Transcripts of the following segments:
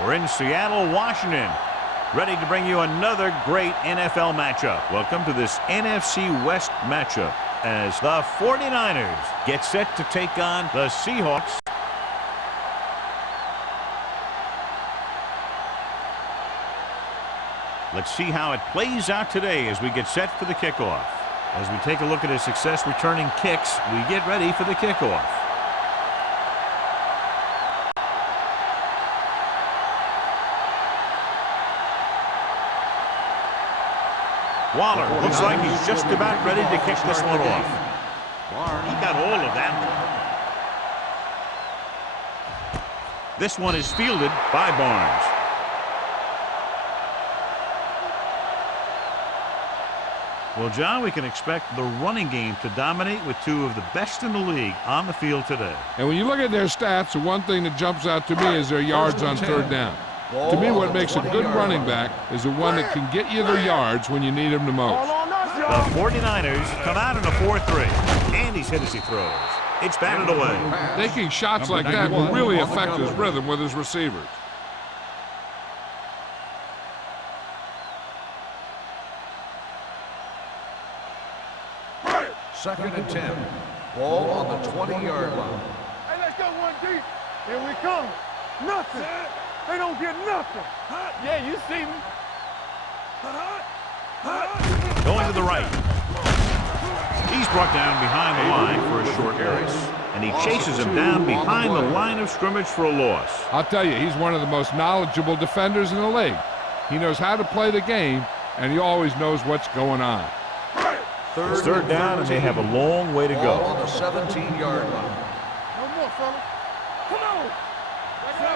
We're in Seattle, Washington, ready to bring you another great NFL matchup. Welcome to this NFC West matchup as the 49ers get set to take on the Seahawks. Let's see how it plays out today as we get set for the kickoff. As we take a look at his success returning kicks, we get ready for the kickoff. Waller looks like he's just about ready to kick this one off. He got all of that. This one is fielded by Barnes. Well, John, we can expect the running game to dominate with two of the best in the league on the field today. And when you look at their stats, the one thing that jumps out to me is their yards on third down. To me, what makes a good running back is the one that can get you the yards when you need them the most. The 49ers come out in a 4-3. And he's hit as he throws. It's batted away. Taking shots like that will really affect his rhythm with his receivers. Second and 10. Ball on the 20-yard line. Hey, let's go one deep. Here we come. Nothing. They don't get nothing. Yeah, you see me. Going to the right. He's brought down behind the line for a short area. And he chases him down behind the line of scrimmage for a loss. I'll tell you, he's one of the most knowledgeable defenders in the league. He knows how to play the game, and he always knows what's going on. It's third down, and they have a long way to go. On the 17-yard line. No more, fella. Come on.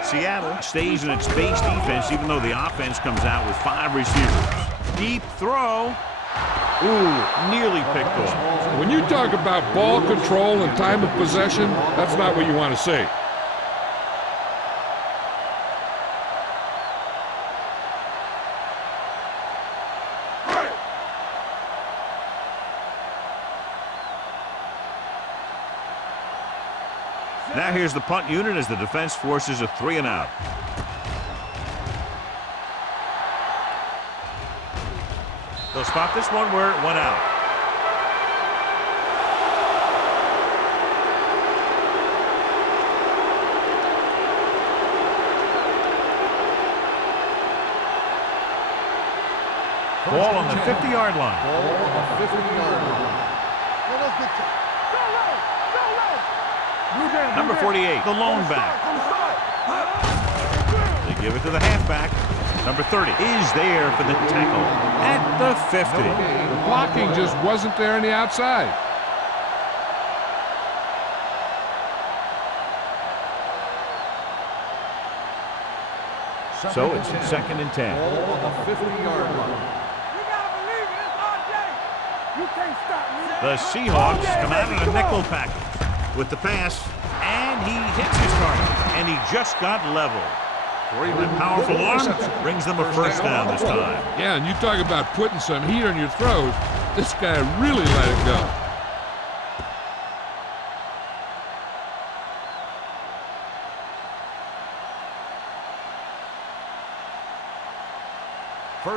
Seattle stays in its base defense, even though the offense comes out with 5 receivers. Deep throw. Ooh, nearly picked off. When you talk about ball control and time of possession, that's not what you want to see. Now here's the punt unit as the defense forces a 3-and-out. They'll spot this one where it went out. Ball on the 50-yard line. Ball on the 50-yard line. Number 48, the lone back. They give it to the halfback. Number 30 is there for the tackle at the 50. The blocking just wasn't there on the outside. So it's second and 10. Ball on the 50-yard line. You gotta believe it. It's RJ. You can't stop me. The Seahawks come out in a nickel package with the pass, and he hits his target, and he just got leveled. A powerful arm brings them a first down this time. Yeah, and you talk about putting some heat on your throws. This guy really let it go.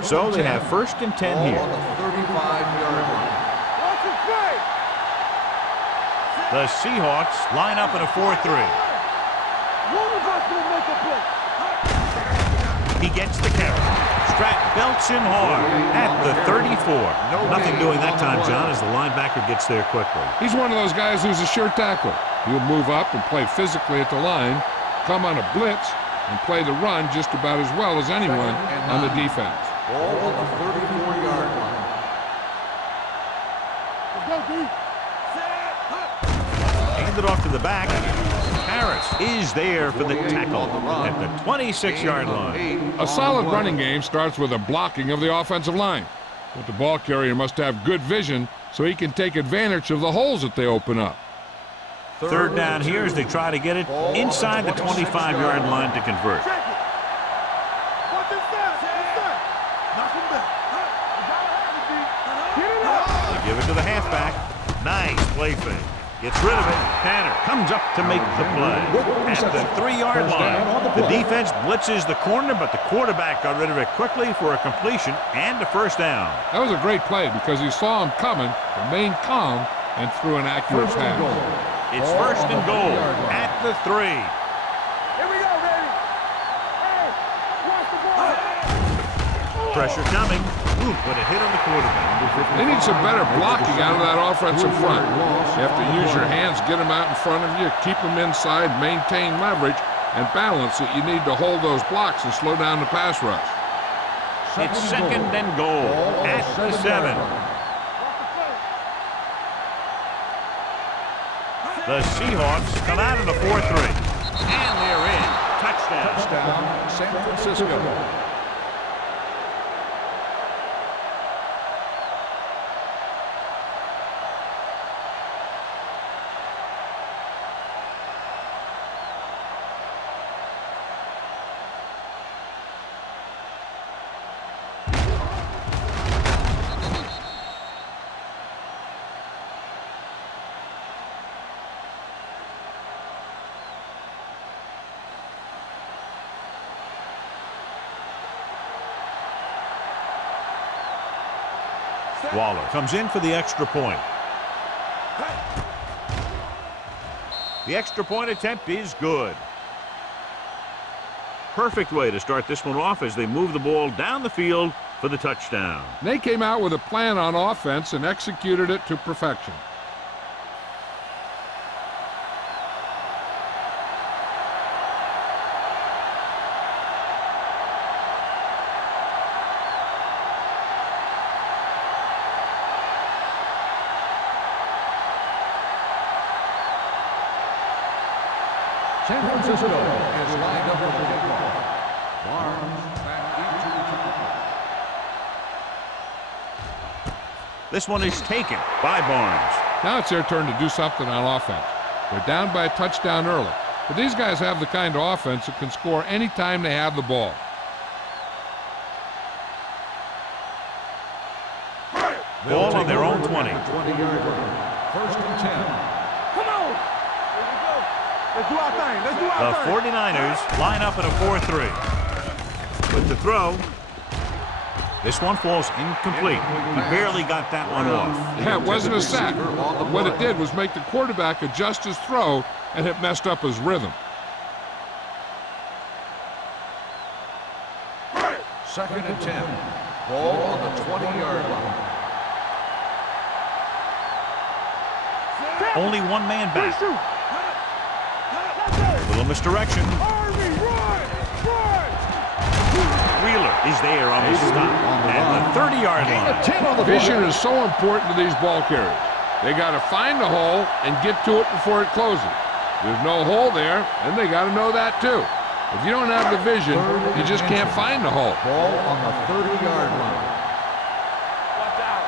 So they have first and 10 here. On the 35-yard line. Watch it play. The Seahawks line up in a 4-3. One of us will make a play. He gets the carry. Stratton belts him hard at the 34. Nothing doing that time, John, as the linebacker gets there quickly. He's one of those guys who's a sure tackler. He'll move up and play physically at the line, come on a blitz, and play the run just about as well as anyone on the defense. Ball on the 34-yard line. Let's go, D. Hand it off to the back. Harris is there for the tackle at the 26-yard line. A solid running game starts with a blocking of the offensive line. But the ball carrier must have good vision so he can take advantage of the holes that they open up. Third down here as they try to get it inside the 25-yard line to convert. Check it. What's inside? Inside. Knock him back. You gotta have it, D. Get it up. They give it to the halfback. Nice play fake. Gets rid of it. Tanner comes up to make the play at the 3-yard line. The defense blitzes the corner, but the quarterback got rid of it quickly for a completion and a first down. That was a great play because he saw him coming, remained calm, and threw an accurate pass. It's first and goal at the 3. Here we go, baby. Hey, watch the ball. Pressure coming. Ooh, but a hit on the quarterback. They need some better blocking out of that offensive front. You have to use your hands, get them out in front of you, keep them inside, maintain leverage, and balance it. You need to hold those blocks and slow down the pass rush. It's second and goal at the 7. The Seahawks come out in a 4-3. And they're in. Touchdown. Touchdown, San Francisco. Waller comes in for the extra point. The extra point attempt is good. Perfect way to start this one off as they move the ball down the field for the touchdown. They came out with a plan on offense and executed it to perfection. San Francisco is lined up for the kickoff. Barnes back into the kickoff. This one is taken by Barnes. Now it's their turn to do something on offense. They're down by a touchdown early, but these guys have the kind of offense that can score any time they have the ball. Ball on their own 20. 20-yard line. First and 10. Come on. Here we go. Let's do our thing. Let's do our The thing. 49ers line up in a 4-3. With the throw, this one falls incomplete. He barely got that one off. Yeah, it wasn't a sack. What it did was make the quarterback adjust his throw, and it messed up his rhythm. Second and 10. Ball on the 20-yard line. Only one man back. Shoot. A little misdirection. Army, run! Run! Wheeler is there on the stop at the 30-yard line. Vision is so important to these ball carriers. They got to find the hole and get to it before it closes. There's no hole there, and they got to know that too. If you don't have the vision, you just can't find the hole. Ball on the 30-yard line. Watch out.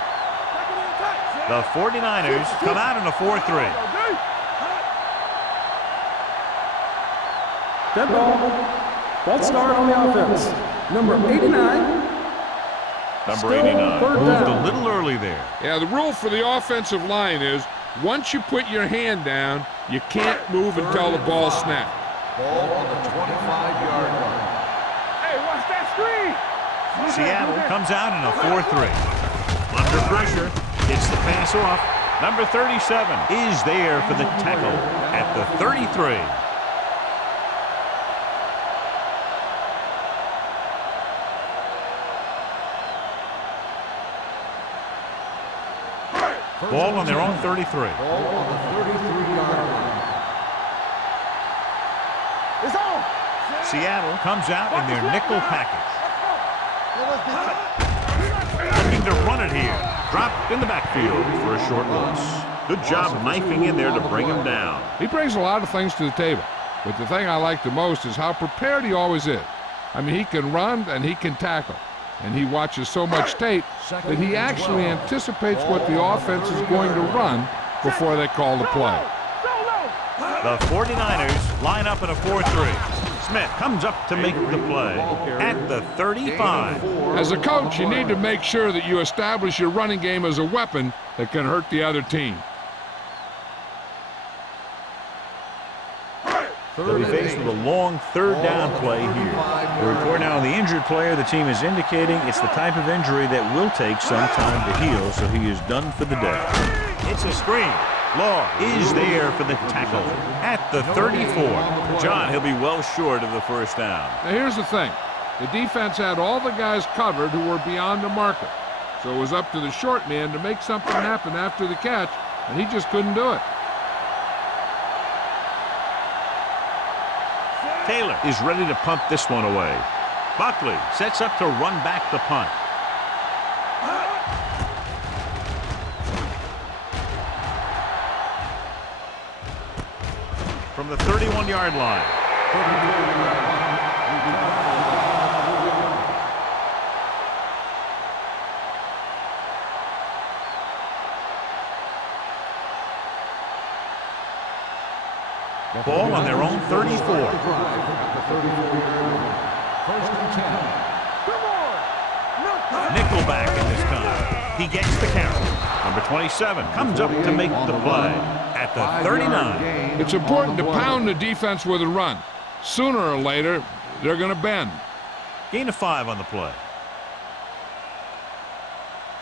Second and attack. The 49ers come out in a 4-3. Dead ball. False start on the offense. Number 89. Number 89 third moved down. a little early there. Yeah, the rule for the offensive line is once you put your hand down, you can't move until the ball snaps. Ball on the 25-yard line. Hey, watch that screen. Seattle comes out in a 4-3. Under pressure, gets the pass off. Number 37 is there for the tackle at the 33. Ball on their own 33. Ball on the 33-yard line. It's on. Seattle comes out in their nickel package. Looking to run it here. Dropped in the backfield for a short loss. Good job knifing in there to bring him down. He brings a lot of things to the table, but the thing I like the most is how prepared he always is. I mean, he can run and he can tackle, and he watches so much tape that he actually anticipates what the offense is going to run before they call the play. The 49ers line up in a 4-3. Smith comes up to make the play at the 35. As a coach, you need to make sure that you establish your running game as a weapon that can hurt the other team. They'll be faced with a long third down play here. The report now on the injured player, the team is indicating it's the type of injury that will take some time to heal, so he is done for the day. It's a screen. Law is there for the tackle at the 34. John, he'll be well short of the first down. Now here's the thing. The defense had all the guys covered who were beyond the marker. So it was up to the short man to make something happen after the catch, and he just couldn't do it. Taylor is ready to punt this one away. Buckley sets up to run back the punt. From the 31-yard line. Ball on their own 34. Nickelback in this time. He gets the count. Number 27 comes up to make the play at the 39. It's important to pound the defense with a run. Sooner or later, they're going to bend. Gain of 5 on the play.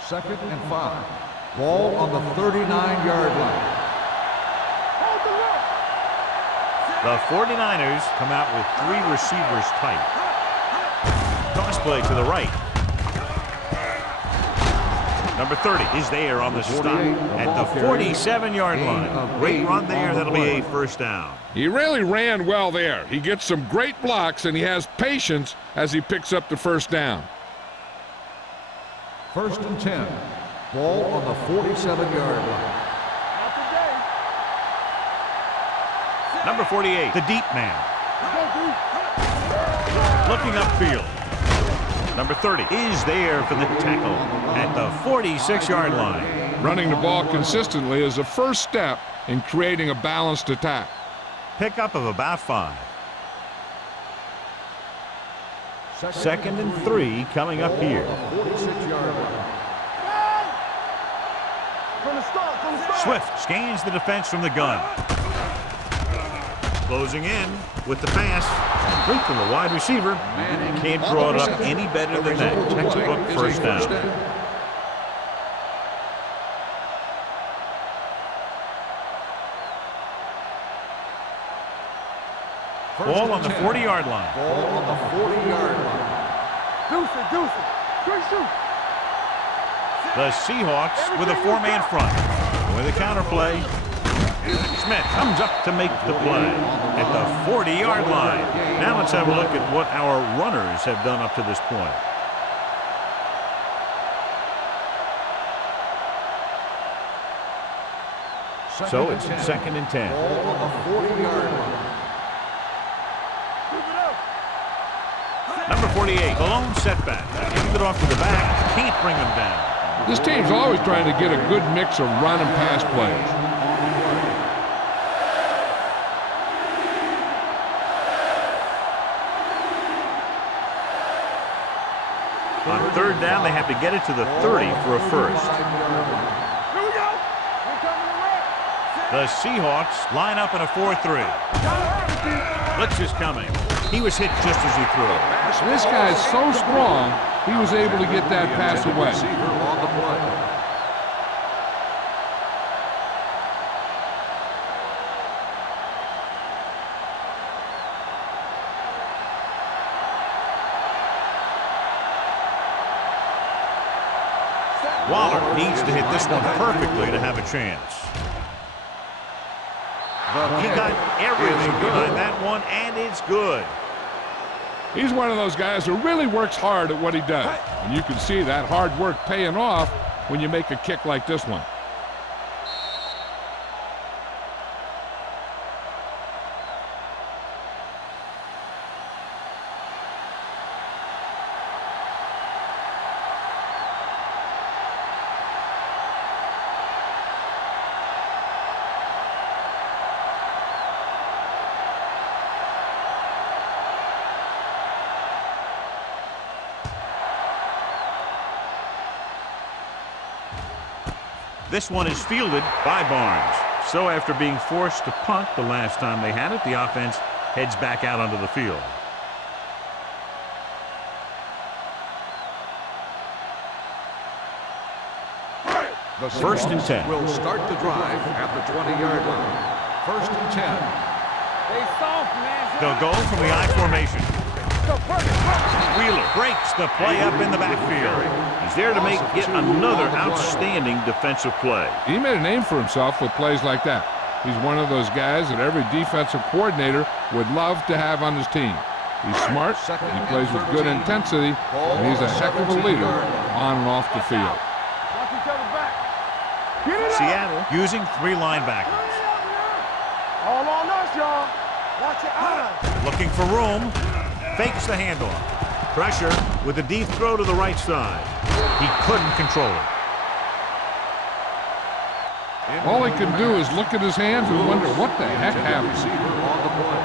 2nd and 5. Ball on the 39-yard line. The 49ers come out with 3 receivers tight. Toss play to the right. Number 30 is there on the stop at the 47-yard line. Great run there. That'll be a first down. He really ran well there. He gets some great blocks, and he has patience as he picks up the first down. 1st and 10. Ball on the 47-yard line. Number 48, the deep man. Looking upfield. Number 30 is there for the tackle at the 46-yard line. Running the ball consistently is the first step in creating a balanced attack. Pickup of about 5. 2nd and 3 coming up here. Swift scans the defense from the gun. Closing in with the pass. Complete to the wide receiver. Can't draw it up any better than that. Textbook first down. Ball on the 40-yard line. Ball on the 40-yard line. Deuce it. Good shoot. The Seahawks with a 4-man front. With a counter play. Smith comes up to make the play at the 40-yard line. Now let's have a look at what our runners have done up to this point. So it's 2nd and 10. Ball on the 40-yard line. Number 48, the lone setback. Hand it off to the back. Can't bring him down. This team's always trying to get a good mix of run and pass plays. On 3rd down, they have to get it to the 30 for a first. Here we go. The Seahawks line up in a 4-3. Blitz is coming. He was hit just as he threw it. This guy's so strong, he was able to get that pass away. On the play. Waller needs to hit this one perfectly to have a chance. He got everything behind that one, and it's good. He's one of those guys who really works hard at what he does. And you can see that hard work paying off when you make a kick like this one. This one is fielded by Barnes. So after being forced to punt the last time they had it, the offense heads back out onto the field. The First and 10. will start the drive at the 20-yard line. First and 10. They soft, man. They'll go from the I formation. Wheeler breaks the play up in the backfield. He's there to make it another outstanding defensive play. He made a name for himself with plays like that. He's one of those guys that every defensive coordinator would love to have on his team. He's smart, he plays with good intensity, and he's a heck of a leader on and off the field. Watch each other back. Get it Seattle using 3 linebackers. All on us, y'all. Watch your eyes. Looking for room. Fakes the handoff. Pressure with a deep throw to the right side. He couldn't control it. All he can do is look at his hands and wonder what the heck happened. On the play.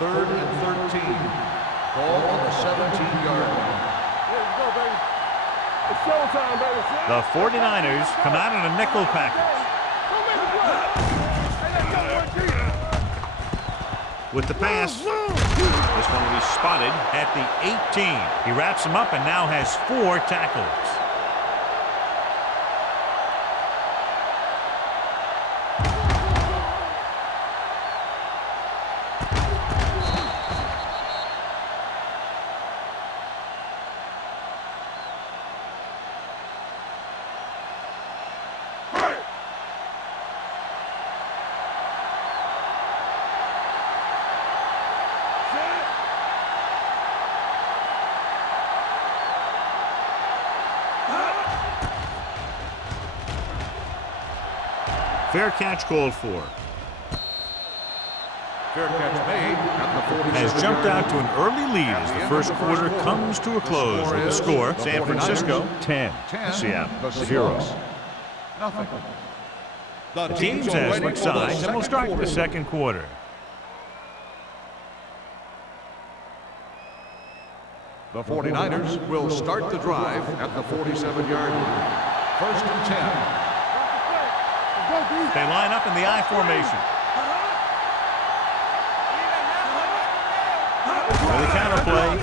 Third and 13. Ball on the 17-yard line. Let's go, baby. It's showtime, baby. The 49ers come out in a nickel package. Don't make it work. Hey, let's go, one deep. With the pass, this one will be spotted at the 18. He wraps him up and now has 4 tackles. Fair catch called for. Fair catch made at the 47-yard line. Has jumped out to an early lead as the first quarter comes to a close with the score San Francisco 10, Seattle 0. Nothing. The teams have switched sides and will start the second quarter. The 49ers will start the drive at the 47-yard line. First and 10. They line up in the I formation. For the counter play.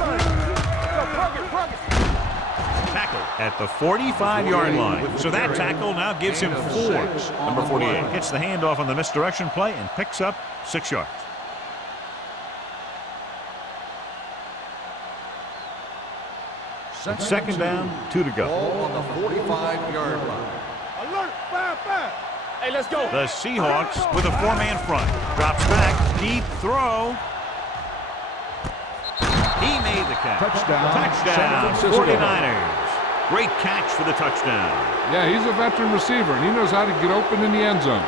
Tackle at the 45-yard line. So that tackle now gives him 4. Number 48 gets the handoff on the misdirection play and picks up 6 yards. Second down, 2 to go. Ball on the 45-yard line. Alert, 5-5. Hey, let's go. The Seahawks with a 4-man front. Drops back, deep throw. He made the catch. Touchdown, 49ers. Great catch for the touchdown. Yeah, he's a veteran receiver, and he knows how to get open in the end zone.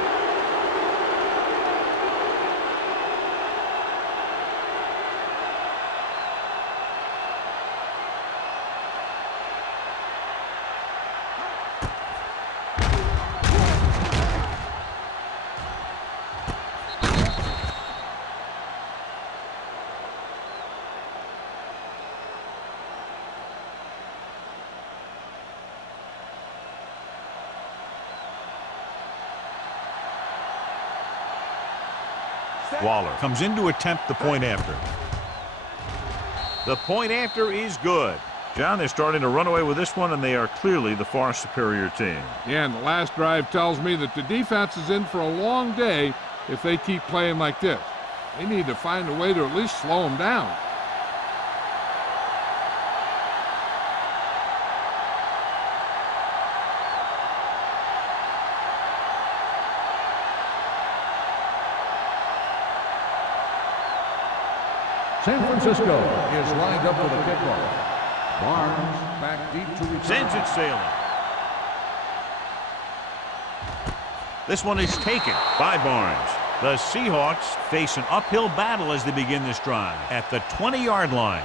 Waller comes in to attempt the point after. The point after is good. John, they're starting to run away with this one, and they are clearly the far superior team. Yeah, and the last drive tells me that the defense is in for a long day if they keep playing like this. They need to find a way to at least slow them down. San Francisco is lined up for the kickoff. Barnes back deep to return. Sends it sailing. This one is taken by Barnes. The Seahawks face an uphill battle as they begin this drive at the 20-yard line.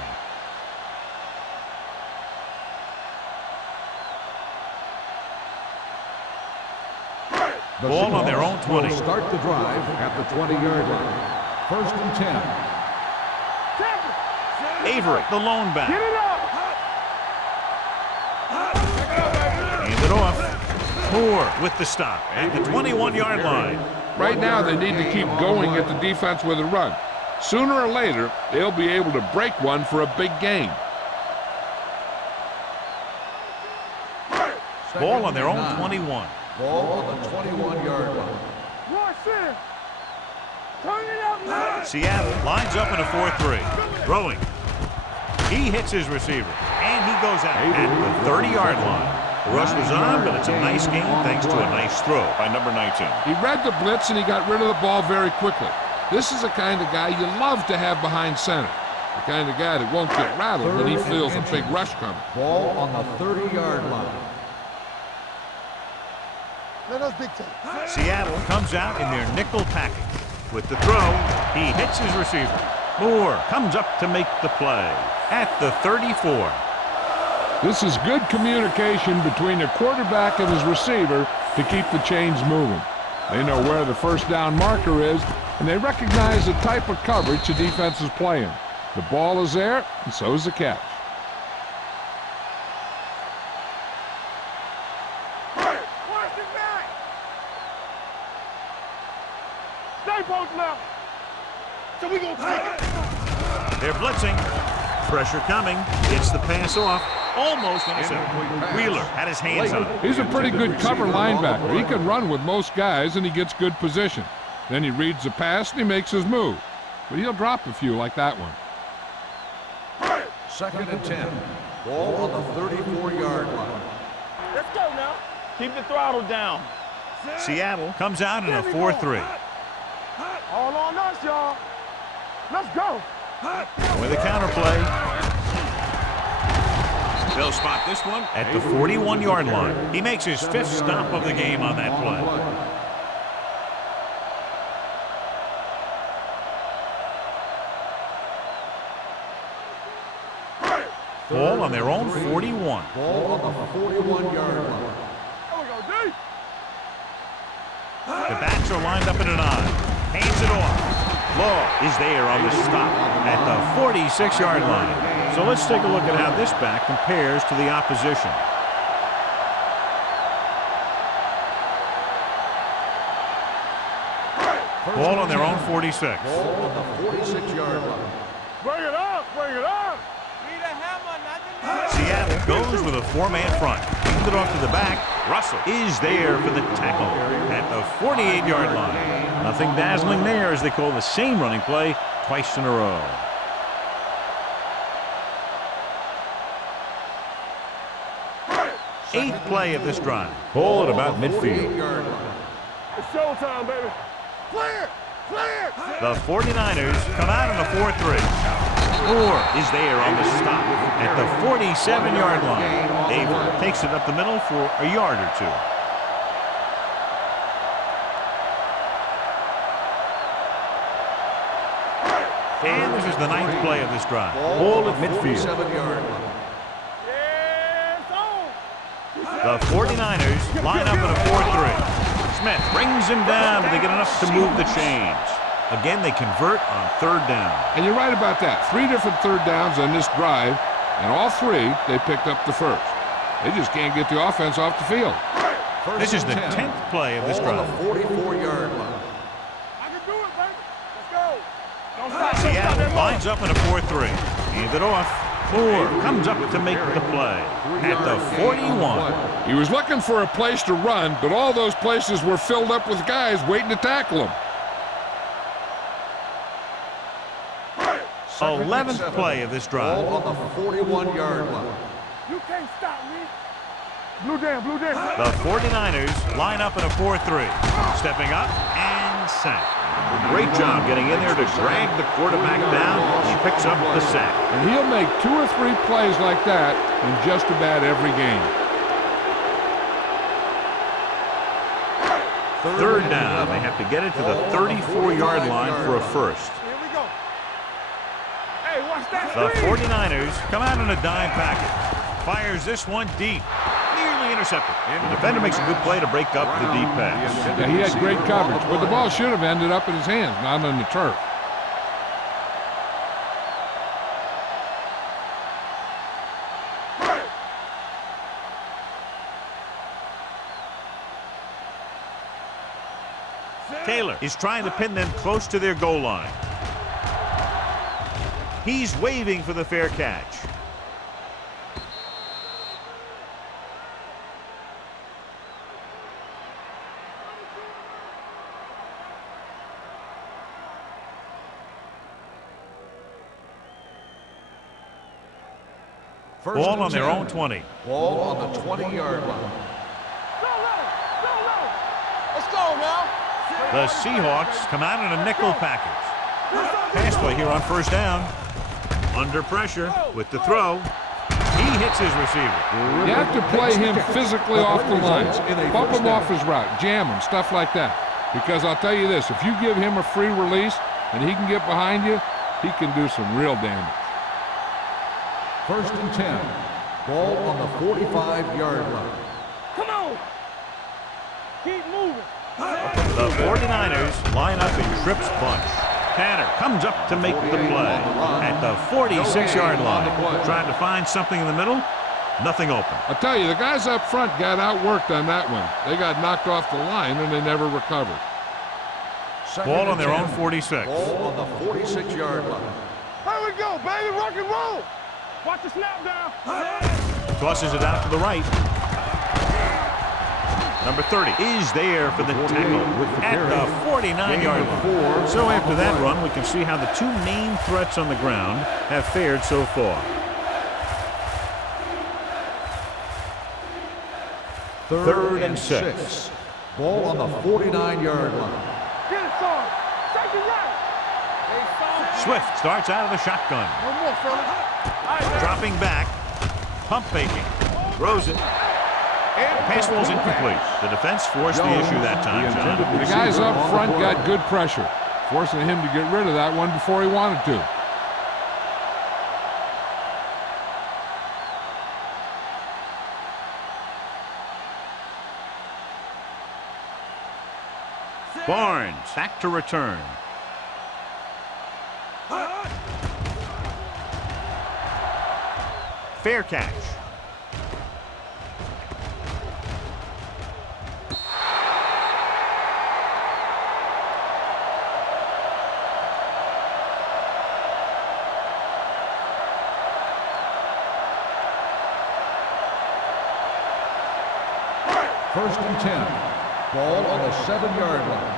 The Ball on their own Seahawks 20. will start the drive at the 20-yard line. First and 10. Avery, the lone back. Get it up. Moore with the stop at the 21-yard line. Right now, they need to keep going at the defense with a run. Sooner or later, they'll be able to break one for a big gain. Ball on their own 21. Ball on the 21-yard line. Rush in. Turn it up now. Seattle lines up in a 4-3. Throwing. He hits his receiver, and he goes out at the 30-yard line. The rush was on, but it's a nice gain thanks to a nice throw by number 19. He read the blitz, and he got rid of the ball very quickly. This is the kind of guy you love to have behind center. The kind of guy that won't get rattled when he feels a big rush coming. Ball on the 30-yard line. Let us dictate. Seattle comes out in their nickel package. With the throw, he hits his receiver. Moore comes up to make the play at the 34. This is good communication between the quarterback and his receiver to keep the chains moving. They know where the first down marker is, and they recognize the type of coverage the defense is playing. The ball is there, and so is the catch. Watch it back. Stay post now. So we gonna take it. They're blitzing. Pressure coming. Gets the pass off. Almost intercepted. Wheeler had his hands on it. He's a pretty good cover linebacker. He can run with most guys, and he gets good position. Then he reads the pass, and he makes his move. But he'll drop a few like that one. 2nd and 10. Ball on the 34-yard line. Let's go now. Keep the throttle down. Seattle comes out in a 4-3. All on us, y'all. Let's go. With a counter play. They'll spot this one at the 41-yard line. He makes his 5th stop of the game on that play. Ball on their own 41. Ball on the 41-yard line. There we go, D. The backs are lined up in an I. Hands it off. Law is there on the stop at the 46-yard line. So let's take a look at how this back compares to the opposition. Ball on their own 46. Ball on the 46-yard line. Bring it up. Bring it up. Seattle goes with a 4-man front. Hand it off to the back. Russell is there for the tackle at the 48-yard line. Nothing dazzling there as they call the same running play twice in a row. Eighth play of this drive. Ball at about midfield. It's showtime, baby. Clear. Clear. The 49ers come out in a 4-3. Moore is there on the stop at the 47-yard line. Dave takes it up the middle for a yard or two. And this is the 9th play of this drive. Ball at midfield. The 49ers line up in a 4-3. Smith brings him down, but they get enough to move the chains. Again, they convert on 3rd down. And you're right about that. 3 different 3rd downs on this drive, and all 3 they picked up the first. They just can't get the offense off the field. This is the 10th play of this drive. On the 44-yard line. I can do it, baby. Let's go. Don't stop. Seattle lines up in a 4-3. Hand it off. Moore comes up to make the play at the 41. He was looking for a place to run, but all those places were filled up with guys waiting to tackle him. 11th play of this drive. Ball on the 41-yard line. You can't stop me. Blue down, blue down. The 49ers line up in a 4-3. Stepping up and sack. Great job getting in there to drag the quarterback down. He picks up the sack. And he'll make 2 or 3 plays like that in just about every game. 3rd down. They have to get it to the 34-yard line for a first. Here we go. Hey, watch that. The 49ers come out in a dime package. Fires this one deep. Nearly intercepted. The defender makes a good play to break up the deep pass. Yeah, he had great coverage, but the ball should have ended up in his hands, not on the turf. Taylor is trying to pin them close to their goal line. He's waving for the fair catch. Ball on their own 20. Ball on the 20-yard line. Let's go now. The Seahawks come out in a nickel package. Pass play here on first down. Under pressure with the throw. He hits his receiver. You have to play him physically off the lines. Bump him off his route. Jam him, stuff like that. Because I'll tell you this, if you give him a free release and he can get behind you, he can do some real damage. 1st and 10. Ball on the 45-yard line. Come on. Keep moving. The 49ers line up in trips bunch. Tanner comes up to make the play at the 46-yard line. Trying to find something in the middle. Nothing open. I'll tell you, the guys up front got outworked on that one. They got knocked off the line and they never recovered. Ball on their own 46. Ball on the 46-yard line. Here we go, baby. Rock and roll. Watch the snap down. Tosses it out to the right. Number 30 is there for the tackle at the 49-yard line. So after that run, we can see how the two main threats on the ground have fared so far. 3rd and 6. Ball on the 49-yard line. Get it, son. Take it right. Swift starts out of the shotgun. One more, fella. Dropping back. Pump faking. Throws it. Pass ball's incomplete. The defense forced the issue that time, John. The guys up front got good pressure, forcing him to get rid of that one before he wanted to. Barnes back to return. Fair catch. First and 10. Ball on the 7-yard line.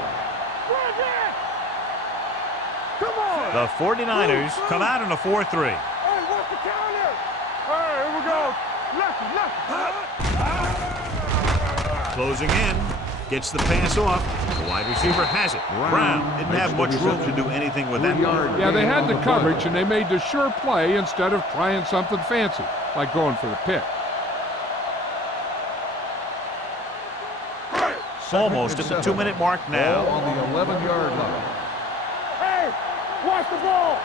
Come on. The 49ers come out in a 4-3. Hey, what's the counter? Hey, here we go. Left. Closing in. Gets the pass off. The wide receiver has it. Brown didn't have much room to do anything with that one. Yeah, they had the coverage, and they made the sure play instead of trying something fancy, like going for the pick. Almost at the 2-minute mark now. Ball on the 11-yard line. Hey, watch the ball.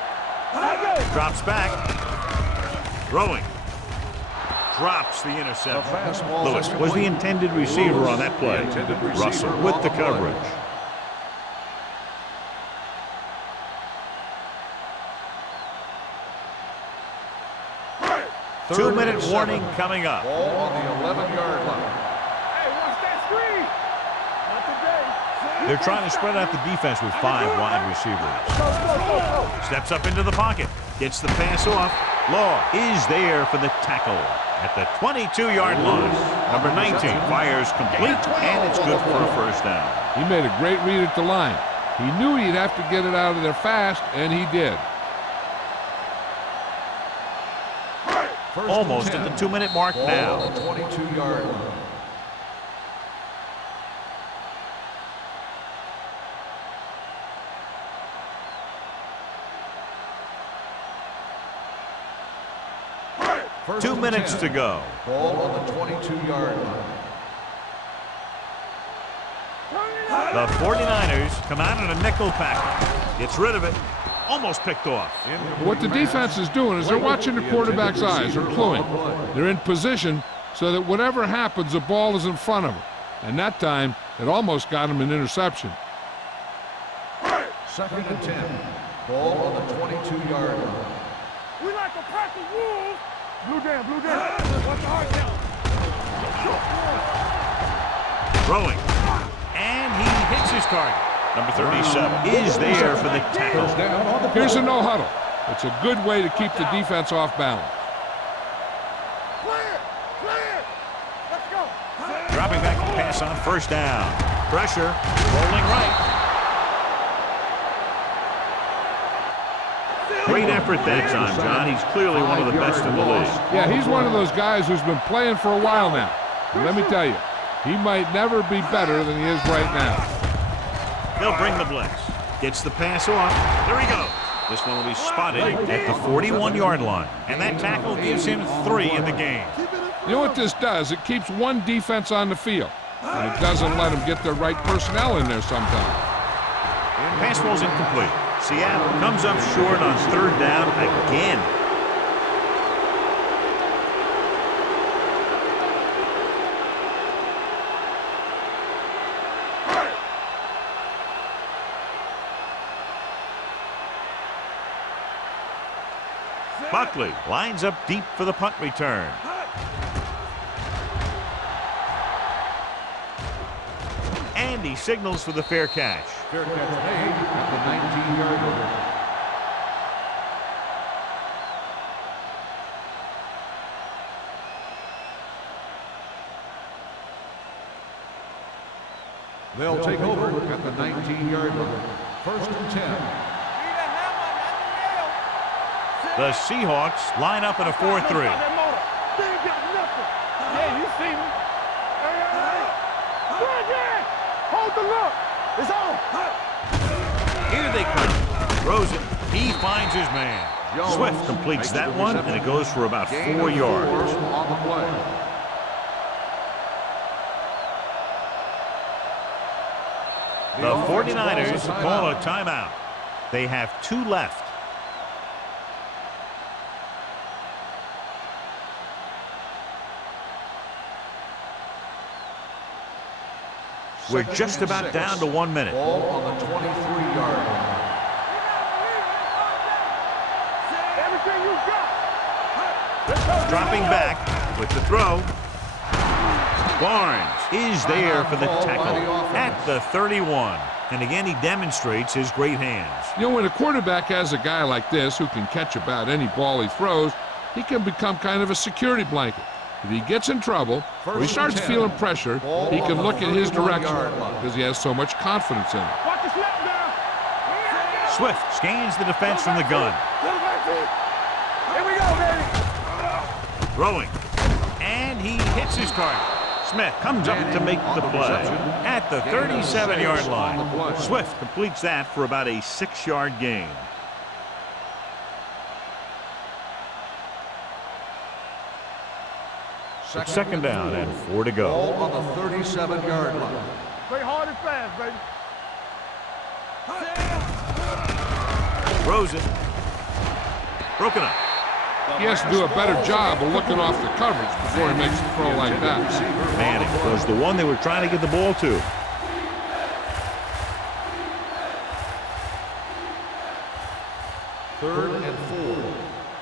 Drops back. Throwing. Drops the interception. Lewis was the intended receiver on that play. Russell with the coverage. Two-minute warning coming up. Ball on the 11-yard line. Hey, watch that screen. Not today. They're trying to spread out the defense with 5 wide receivers. Steps up into the pocket. Gets the pass off. Law is there for the tackle at the 22-yard line. Number 19 fires complete, and it's good for a first down. He made a great read at the line. He knew he'd have to get it out of there fast, and he did. Almost at the 2-minute mark now. Ball on the 22-yard line. First 2 and minutes 10. to go. Ball on the 22-yard line. The 49ers come out in a nickel package. Gets rid of it. Almost picked off. What the defense is doing is they're watching the quarterback's eyes. They're cluing. They're in position so that whatever happens, the ball is in front of them. And that time, it almost got him an interception. 2nd and 10. Ball on the 22-yard line. We like a pack of wolves. Blue down, blue down. Watch the hard down. Throwing. And he hits his target. Number 37 is there for the tackle. First down on the play. Here's a no huddle. It's a good way to keep the defense off balance. Clear! Clear! Let's go! Dropping back to pass on first down. Pressure, rolling right. Great effort that time, John. He's clearly one of the best in the league. Yeah, he's one of those guys who's been playing for a while now. And let me tell you, he might never be better than he is right now. They'll bring the blitz. Gets the pass off. There he goes. This one will be spotted at the 41-yard line. And that tackle gives him 3 in the game. You know what this does? It keeps one defense on the field. And it doesn't let them get the right personnel in there sometimes. Pass ball's incomplete. Seattle comes up short on third down again. Buckley lines up deep for the punt return. And he signals for the fair catch. Fair catch made at the 19-yard line. They'll take over at the 19-yard line. First and 10. The Seahawks line up in a 4-3. They ain't got nothing. Yeah, you see me. Hey. Hold the look. It's on. Here they come. Throws it. He finds his man. Swift completes that one, and it goes for about 4 yards. On the play. The 49ers call a timeout. They have 2 left. We're just about down to 1 minute. Ball on the 23-yard line. Everything you got. Dropping back with the throw. Barnes is there for the tackle at the 31. And again, he demonstrates his great hands. You know, when a quarterback has a guy like this who can catch about any ball he throws, he can become kind of a security blanket. If he gets in trouble or he starts feeling pressure, he can look in his direction because he has so much confidence in it. Watch the slap down. Swift scans the defense from the gun. Here we go, baby. Throwing. And he hits his target. Smith comes up to make the play at the 37-yard line. Swift completes that for about a 6-yard gain. It's second down and 4 to go. Ball on the 37-yard line. Play hard and fast, baby. Throws it. Broken up. He has to do a better job of looking off the coverage before he makes a throw like that. Manning was the one they were trying to get the ball to. Third and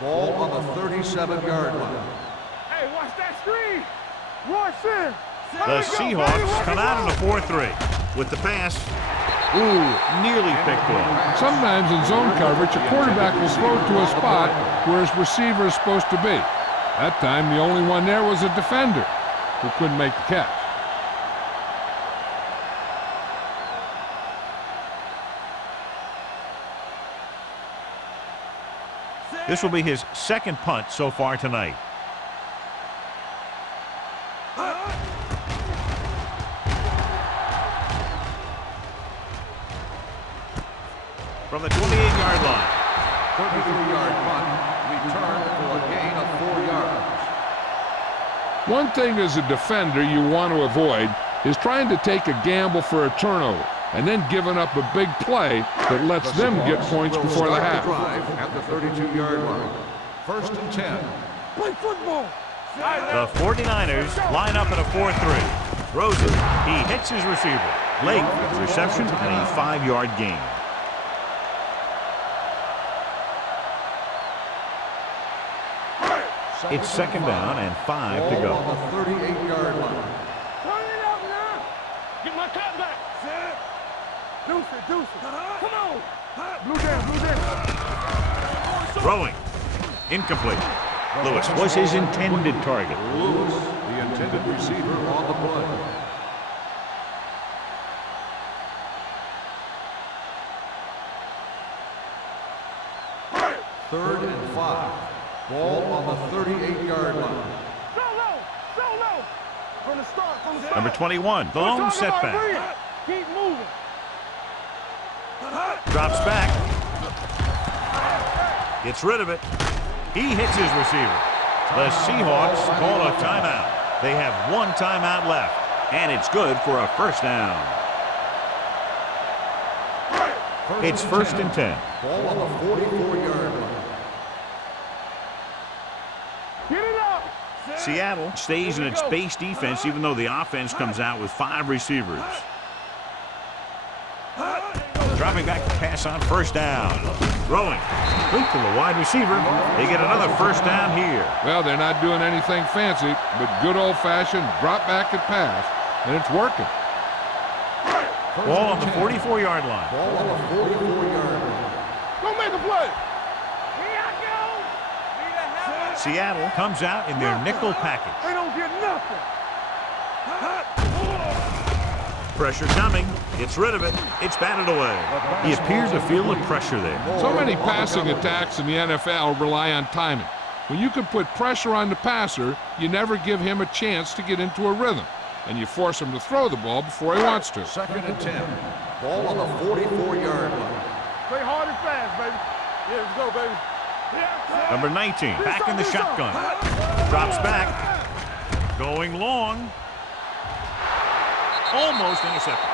4. Ball on the 37-yard line. Hey, watch that screen. Rush in. The Seahawks come out in a 4-3 with the pass. Ooh, nearly picked off. Sometimes in zone coverage, a quarterback will throw to a spot where his receiver is supposed to be. That time, the only one there was a defender who couldn't make the catch. This will be his second punt so far tonight. From the 28-yard line. 33-yard punt, return for a gain of 4 yards. One thing as a defender you want to avoid is trying to take a gamble for a turnover and then giving up a big play that lets them get points before the half. Drive at the 32-yard line. First and 10. Play football. The 49ers line up in a 4-3. Throws it. He hits his receiver. Late with the reception and a 5-yard gain. It's second down and 5 to go. On the 38-yard line. Turn it up now. Get my cut back. Deuce it, deuce it. Come on. Blue down, blue down. Throwing. Incomplete. Lewis was his intended target. Lewis, the intended receiver on the play. Third and 5. Ball on the 38-yard line. So low. From the start. Number 21, the lone setback. Keep moving. Drops back. Gets rid of it. He hits his receiver. The Seahawks call a timeout. They have one timeout left, and it's good for a first down. It's first and 10. Ball on the 44-yard line. Get it up. Seattle stays in its base defense even though the offense comes out with 5 receivers. Dropping back to pass on first down. Throwing. Quick to the wide receiver. They get another first down here. Well, they're not doing anything fancy, but good old-fashioned drop back and pass, and it's working. Ball on the 44-yard line. Ball on the 44-yard line. Go make a play. Seattle comes out in their nickel package. They don't get nothing. Pressure coming. Gets rid of it. It's batted away. He appears to feel the pressure there. So many passing attacks in the NFL rely on timing. When you can put pressure on the passer, you never give him a chance to get into a rhythm, and you force him to throw the ball before he wants to. Second and 10. Ball on the 44-yard line. Play hard and fast, baby. Yeah, let's go, baby. Number 19, back in the shotgun. Drops back. Going long. Almost intercepted.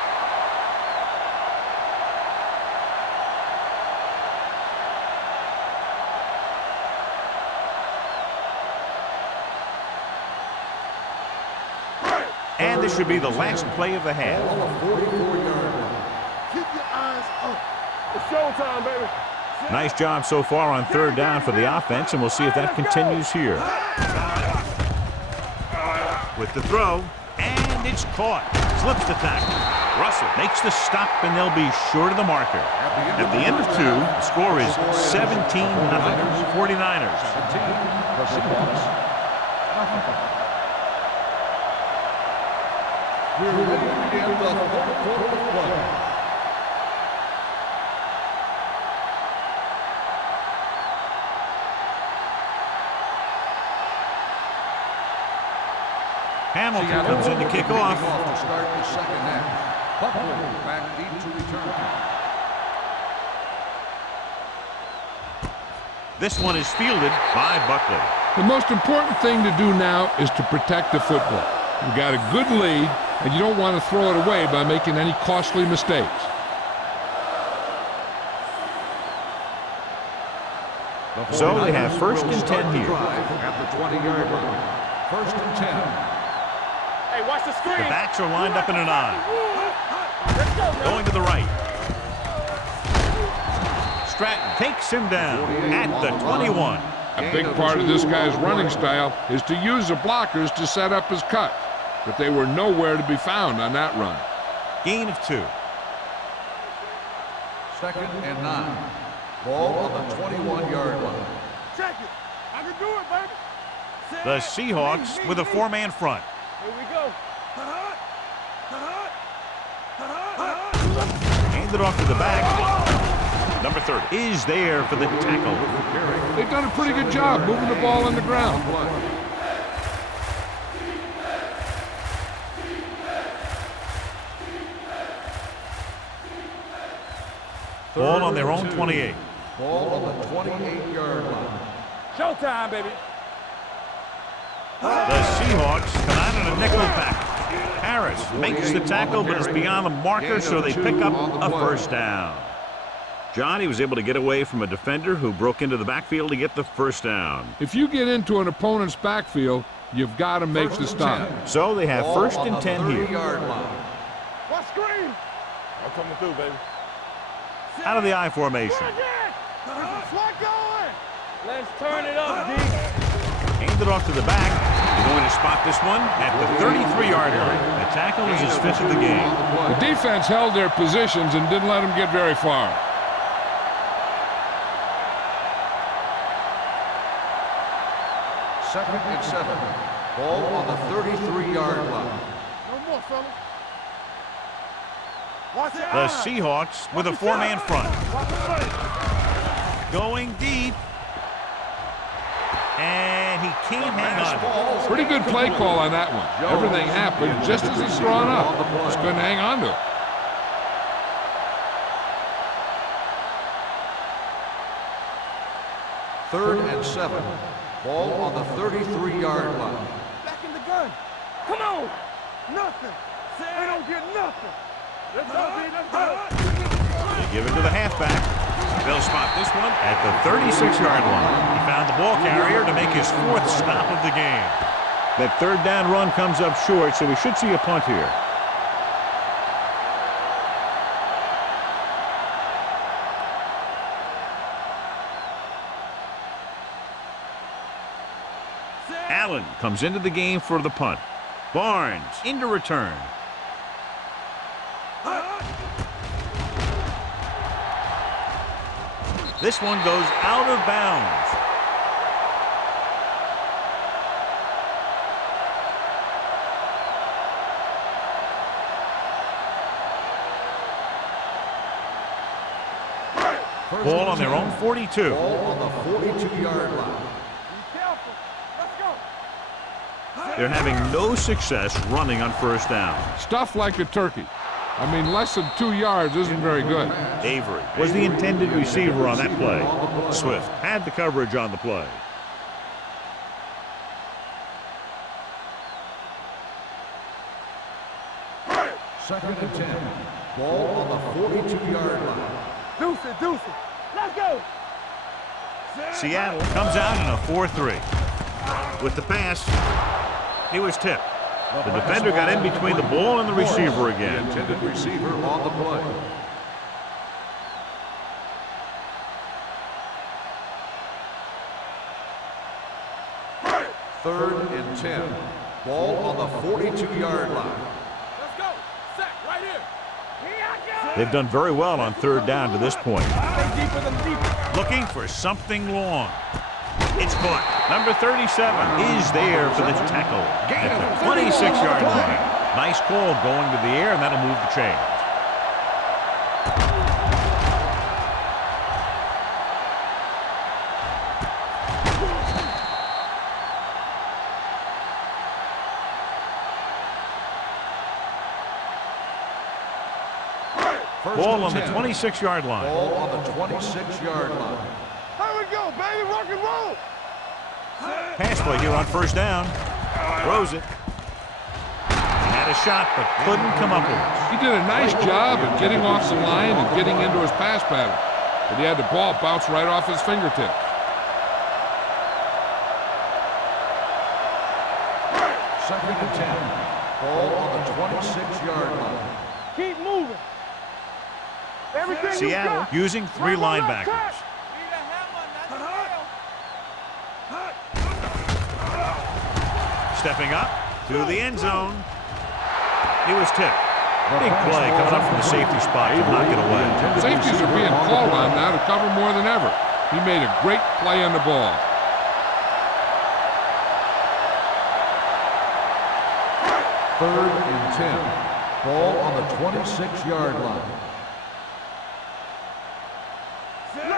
And this should be the last play of the half. On the 44-yard line. Keep your eyes up. It's showtime, baby. Nice job so far on third down for the offense, and we'll see if that continues here. With the throw, and it's caught. Slips the tackle. Russell makes the stop, and they'll be short of the marker. At the end of 2, the score is 17-0. 49ers. 17. The Seahawks. We're ready to begin the fourth quarter of play. Hamilton comes in to kick off. To start the second half. Buffalo back deep to return. This one is fielded by Buckley. The most important thing to do now is to protect the football. You've got a good lead, and you don't want to throw it away by making any costly mistakes. So they have first and 10 here. At the 20-yard line. First and 10. Hey, watch the screen. The backs are lined up in an I. Going to the right. Stratton takes him down at the 21. A big part of this guy's running style is to use the blockers to set up his cut, but they were nowhere to be found on that run. Gain of 2. Second and 9. Ball on the 21-yard line. Check it. I can do it, baby. The Seahawks with a 4-man front. Here we go. Handed off to the back. Number 30 is there for the tackle. They've done a pretty good job moving the ball on the ground. Ball on their own 28. Ball on the 28-yard line. Showtime, baby. The Seahawks come out in a nickel pack. Harris makes the tackle, but it's beyond the marker, so they pick up a first down. Johnny was able to get away from a defender who broke into the backfield to get the first down. If you get into an opponent's backfield, you've got to make the stop. So they have first and 10 here. Watch screen. I'm coming through, baby. Out of the I formation. What going? Let's turn it up, D. Handed off to the back. They're going to spot this one at the 33-yard line. The tackle is his 5th of the game. The defense held their positions and didn't let them get very far. Second and 7. Ball on the 33-yard line. No more, fella. Watch it. The Seahawks with a 4-man front. Watch the play. Going deep. And he can't hang on. Pretty good play call on that one. Everything happened just as he's drawn up. Just couldn't hang on to it. Third and 7. Ball on the 33-yard line. Back in the gun. Come on. Nothing. They don't get nothing. Let's go, B. Let's go. They give it to the halfback. They'll spot this one at the 36-yard line. He found the ball carrier to make his 4th stop of the game. That 3rd down run comes up short, so we should see a punt here. Allen comes into the game for the punt. Barnes into return. This one goes out of bounds. Ball on their own 42. Ball on the 42-yard line. Be careful. Let's go. They're having no success running on 1st down. Stuff like a turkey. I mean, less than 2 yards isn't very good. Avery was the intended receiver on that play. Swift had the coverage on the play. Second and 10. Ball on the 42-yard line. Deuce it, deuce it. Let's go. Seattle comes out in a 4-3. With the pass, he was tipped. The defender got in between the ball and the receiver again. The intended receiver on the play. Third and 10. Ball on the 42-yard line. Let's go. Sack right here. They've done very well on 3rd down to this point. Stay deeper than deeper. Looking for something long. It's caught. Number 37 is there for the tackle at the 26-yard line. Nice call going to the air, and that'll move the chains. Ball on the 26-yard line. Ball on the 26-yard line. Here we go, baby. Rock and roll. Pass play here on 1st down. Throws it. He had a shot, but couldn't come up with it. He did a nice job of getting off the line and getting into his pass pattern. But he had the ball bounce right off his fingertip. Second and 10. Ball on the 26-yard line. Keep moving. Everything Seattle you got. using 3 linebackers. Stepping up to the end zone. He was tipped. Big play coming up from the safety spot to knock it away. Safeties are being called on now to cover more than ever. He made a great play on the ball. Third and 10. Ball on the 26-yard line.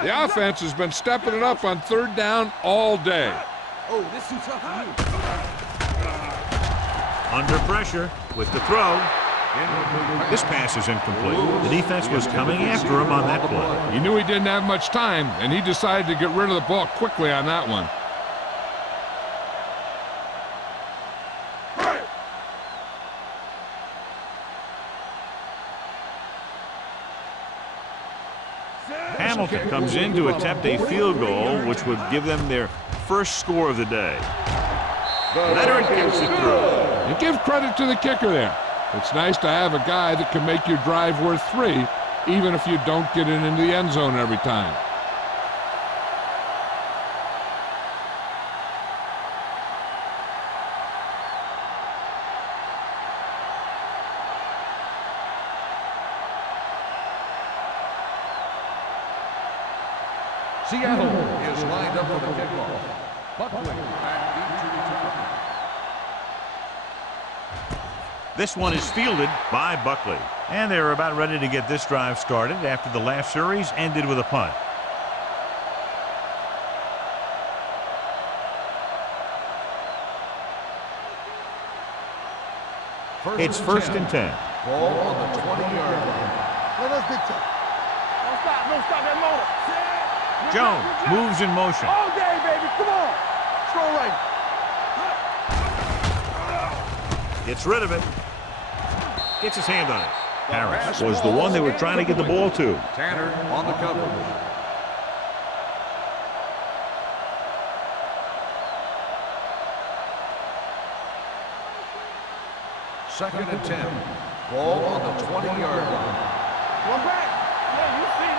The offense has been stepping it up on 3rd down all day. Oh, this is too tough for you. Under pressure with the throw. This pass is incomplete. The defense was coming after him on that play. He knew he didn't have much time, and he decided to get rid of the ball quickly on that one. Hamilton comes in to attempt a field goal, which would give them their first score of the day. Leonard gets it through. And give credit to the kicker there. It's nice to have a guy that can make your drive worth 3, even if you don't get it into the end zone every time. Seattle is lined up for the kickoff. Buckley back into return. This one is fielded by Buckley. And they're about ready to get this drive started after the last series ended with a punt. It's first and 10. Ball on the 20-yard line. Let us get tough. Don't stop. Don't stop that motor. Jones moves in motion. All day, baby. Come on. Strong right. Gets rid of it. Gets his hand on it. Harris was the one they were trying to get the ball to. Tanner on the coverage. Second and 10. Ball on the 20-yard line. One back. Yeah, you see it.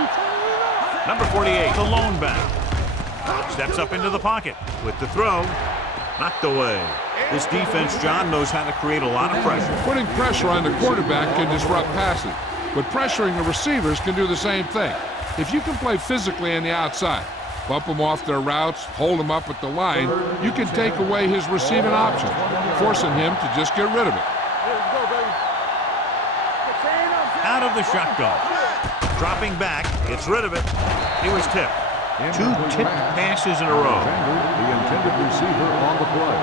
You turn it up. Number 48, the lone back. Steps up into the pocket with the throw. Knocked away. This defense, John, knows how to create a lot of pressure. Putting pressure on the quarterback can disrupt passing, but pressuring the receivers can do the same thing. If you can play physically on the outside, bump them off their routes, hold them up at the line, you can take away his receiving options, forcing him to just get rid of it. Let's go, baby. Out of the shotgun. Dropping back, gets rid of it. He was tipped. 2 tipped passes in a row. The intended receiver on the play.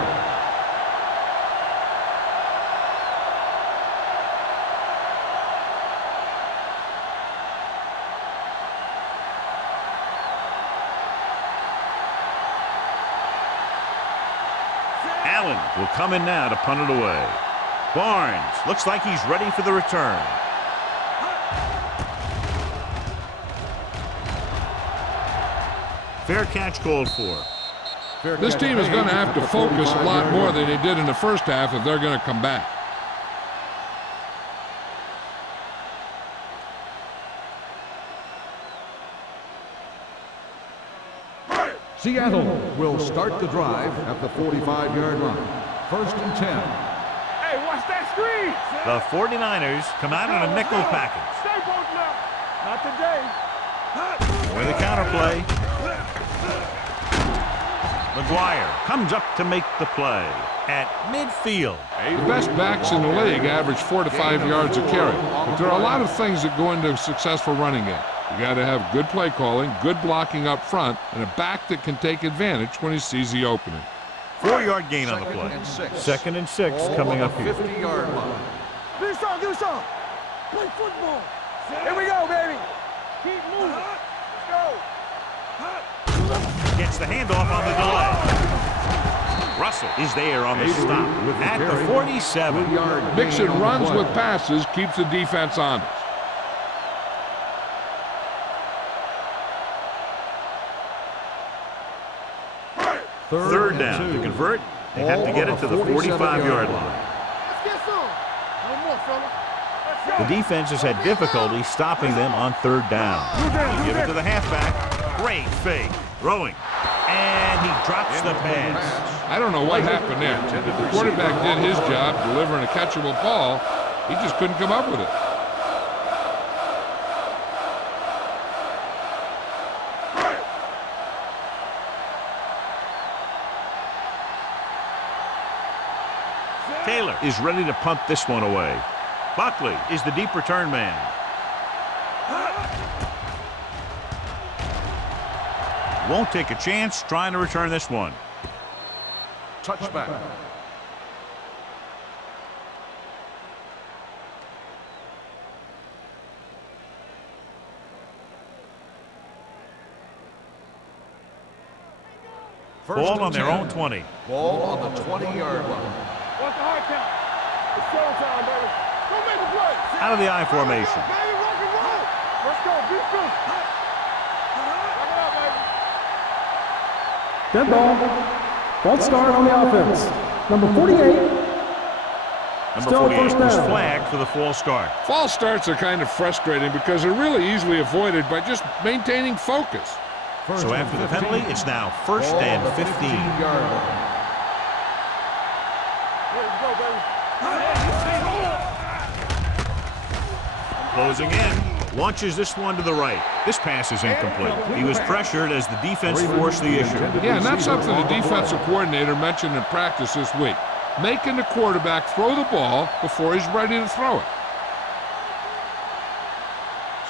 Allen will come in now to punt it away. Barnes looks like he's ready for the return. Fair catch called for. This team is going to have to focus a lot more than they did in the first half if they're going to come back. Seattle will start the drive at the 45-yard line. First and 10. Hey, watch that screen. The 49ers come out in a nickel package. Stay both now. Not today. With a counterplay. McGuire comes up to make the play at midfield. The best backs in the league average 4 to 5 yards a carry, but there are a lot of things that go into a successful running game. You got to have good play calling, good blocking up front, and a back that can take advantage when he sees the opening. 4-yard gain on the play. Second and 6 coming up here. 50-yard line. Do something, do something. Play football. Here we go, baby. Keep moving. Let's go. Gets the handoff on the delay. Russell is there on the stop at the 47. Mixing runs with passes keeps the defense honest. Third down to convert. They have to get it to the 45-yard line. Let's get some. No more, fella. Let's go. The defense has had difficulty stopping them on third down. Give it to the halfback. Great fake. Throwing. And he drops the pass. I don't know what happened there. The quarterback did his job delivering a catchable ball. He just couldn't come up with it. Taylor is ready to punt this one away. Buckley is the deep return man. Won't take a chance trying to return this one. Touchback. Ball on their own 20. Ball on the 20-yard line. What's the hard count? It's showtime, baby. Go make a play. Out of the I formation. Baby, rock and roll. Let's go. Be good. Rock it out, baby. Dead ball. False start on the offense. Number 48. Number Still 48 first was down. flagged for the false start. False starts are kind of frustrating because they're really easily avoided by just maintaining focus. So after the penalty, it's now first and 15. 15-yard line. Let's go, baby. Closing in Launches this one to the right. This pass is incomplete. He was pressured as the defense forced the issue. Yeah, and that's something the defensive coordinator mentioned in practice this week. Making the quarterback throw the ball before he's ready to throw it.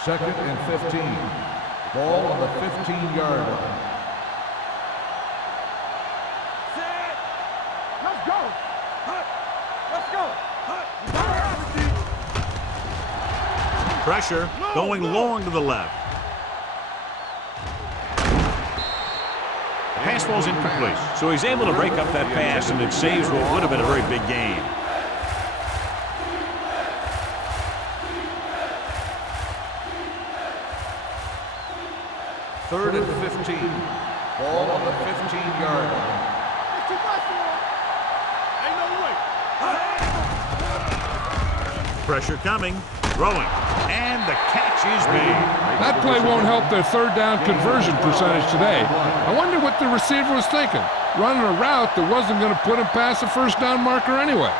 2nd and 15. Ball on the 15-yard line. Let's go. Let's go. Pressure going long to the left. Pass falls incomplete, so he's able to break up that pass, and it saves what would have been a very big gain. Third and 15. Ball on the 15-yard line. It's too much for him. Ain't no way. Pressure coming, throwing, and the catch is made. That play won't help their third down conversion percentage today. I wonder what the receiver was thinking, running a route that wasn't going to put him past the first down marker anyway.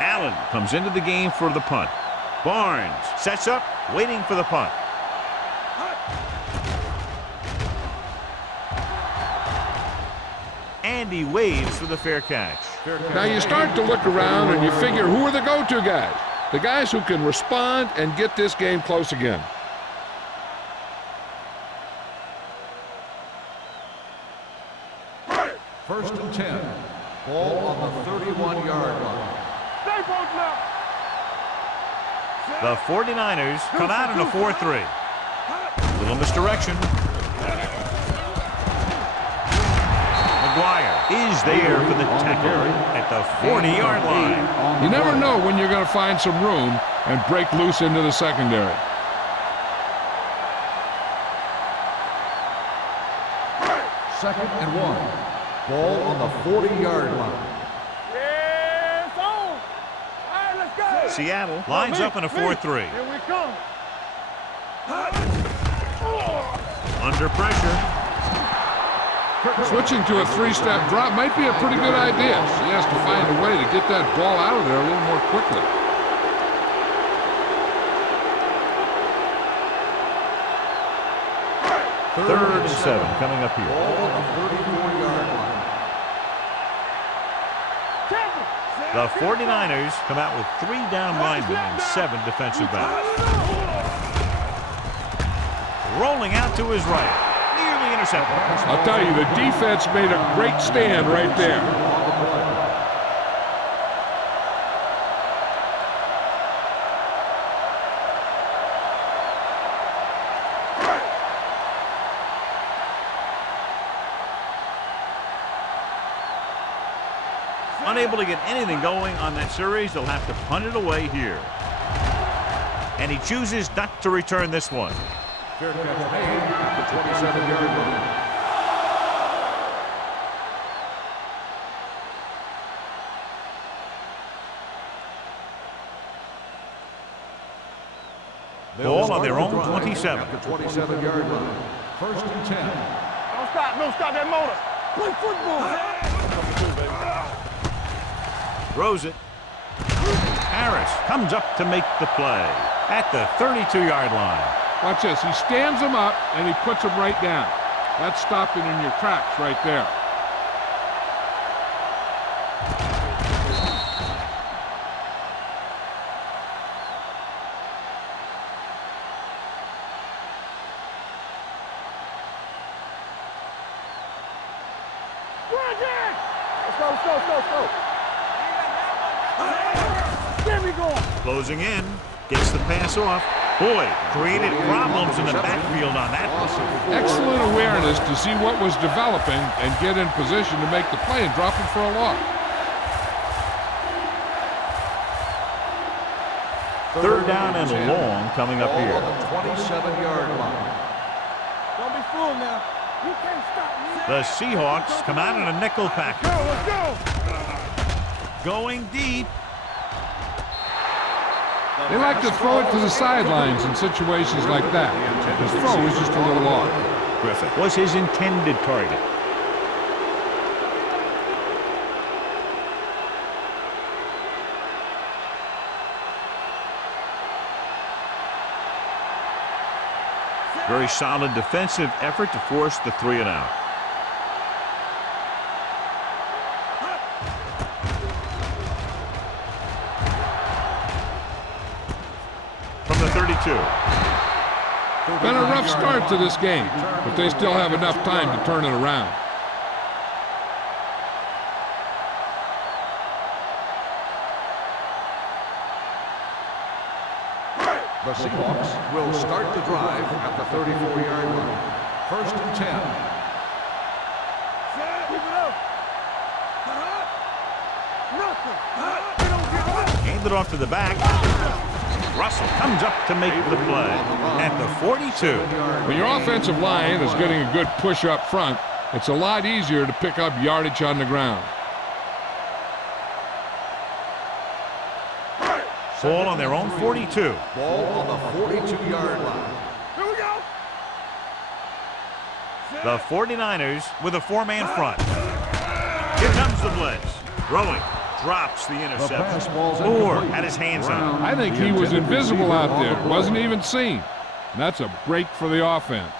Allen comes into the game for the punt. Barnes sets up, waiting for the punt. And he waves for the fair catch. Now you start to look around and you figure, who are the go-to guys? The guys who can respond and get this game close again. First and 10. Ball on the 31-yard line. Stay both left. The 49ers come out in a 4-3. Little misdirection. McGuire is there for the tackle at the 40-yard line. You never know when you're going to find some room and break loose into the secondary. Second and 1. Ball on the 40-yard line. Yeah, it's on. All right, let's go. Seattle lines up in a 4-3. Here we come. Under pressure. Switching to a three-step drop might be a pretty good idea. He has to find a way to get that ball out of there a little more quickly. Third and 7 coming up here. Ball on the 34-yard line. The 49ers come out with 3 down linemen and 7 defensive backs. Rolling out to his right. Nearly intercepted. I'll tell you, the defense made a great stand right there. Unable to get anything going on that series, they'll have to punt it away here. And he chooses not to return this one. Fair catch made at the 27-yard line. Ball on their own 27. At the 27-yard line. First and 10. Don't stop that motor. Play football. Throws it. Harris comes up to make the play at the 32-yard line. Watch this. He stands him up, and he puts him right down. That's stopping in your tracks right there. Let's go. There we go. Closing in. Gets the pass off. Boy, created problems in the backfield on that one. Excellent awareness to see what was developing and get in position to make the play and drop him for a loss. Third down and long coming up here. On the 27-yard line. Don't be fooled now. You can't stop me. The Seahawks come out in a nickel package. Let's go. Going deep. They like to throw it to the sidelines in situations like that. His throw is just a little off. Griffith was his intended target. Very solid defensive effort to force the 3 and out. From the 32. Been a rough start to this game, but they still have enough time to turn it around. The Seahawks will start the drive at the 34-yard line. 1st and 10. Keep it up. Nothing. They don't get nothing. Hand it off to the back. Russell comes up to make the play at the 42. When your offensive line is getting a good push up front, it's a lot easier to pick up yardage on the ground. Ball on their own 42. Ball on the 42-yard line. Here we go. The 49ers with a 4-man front. Here comes the blitz. Throwing. Drops the interception. Moore had his hands on it. I think he was invisible out there. Wasn't even seen. And that's a break for the offense.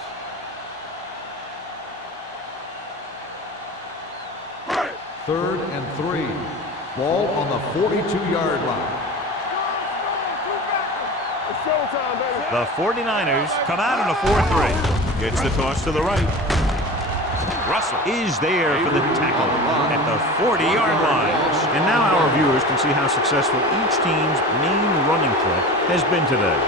Third and 3. Ball on the 42-yard line. It's showtime, baby. The 49ers come out in a 4-3. Gets the toss to the right. Russell is there for the tackle at the 40-yard line. And now our viewers can see how successful each team's main running threat has been today.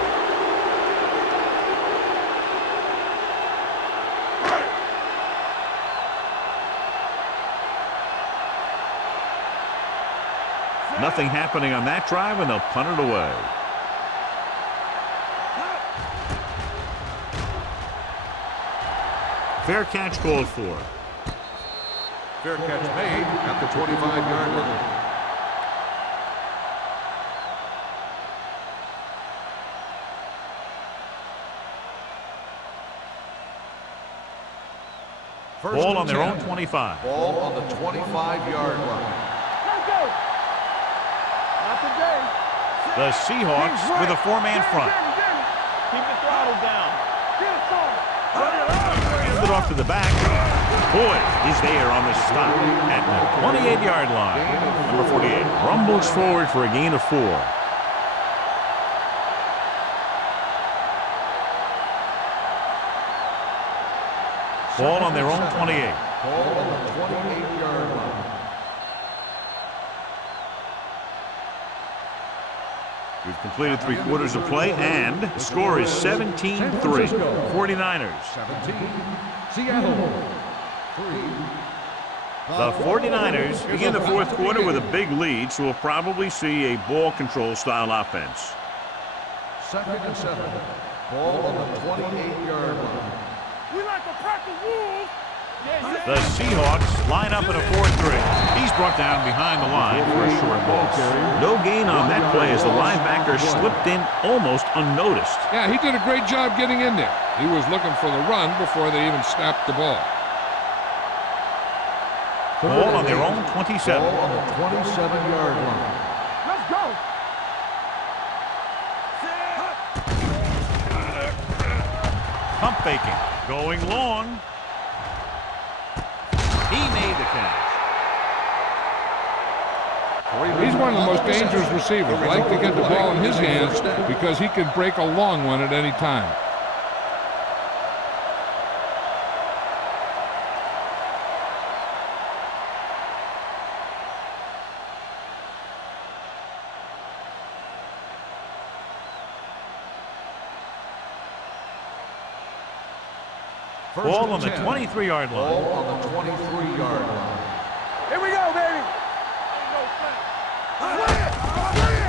Nothing happening on that drive, and they'll punt it away. Fair catch called for. Fair catch made at the 25-yard line. Ball on their own 25. Ball on the 25-yard line. Let's go. Not today. The Seahawks with a 4-man front. Keep the throttle down. Get it started. Hands it off to the back. Boyd is there on the stop at the 28-yard line. Number 48 rumbles forward for a gain of 4. Ball on their own 28. Ball on the 28-yard line. We've completed 3 quarters of play, and the score is 17-3. 49ers. 17. Seattle. 3. The 49ers begin the 4th quarter with a big lead, so we'll probably see a ball control style offense. 2nd and 7. Ball on the 28-yard line. We like to crack the wolves. The Seahawks line up in a 4-3. He's brought down behind the line for a short loss. No gain on that play as the linebacker slipped in almost unnoticed. Yeah, he did a great job getting in there. He was looking for the run before they even snapped the ball. Ball on their own 27. Ball on the 27-yard line. Let's go. Pump faking. Going long. He made the catch. He's one of the most dangerous receivers. Like to get the ball in his hands because he can break a long one at any time. Ball on the 23-yard line. Ball on the 23-yard line. Here we go, baby.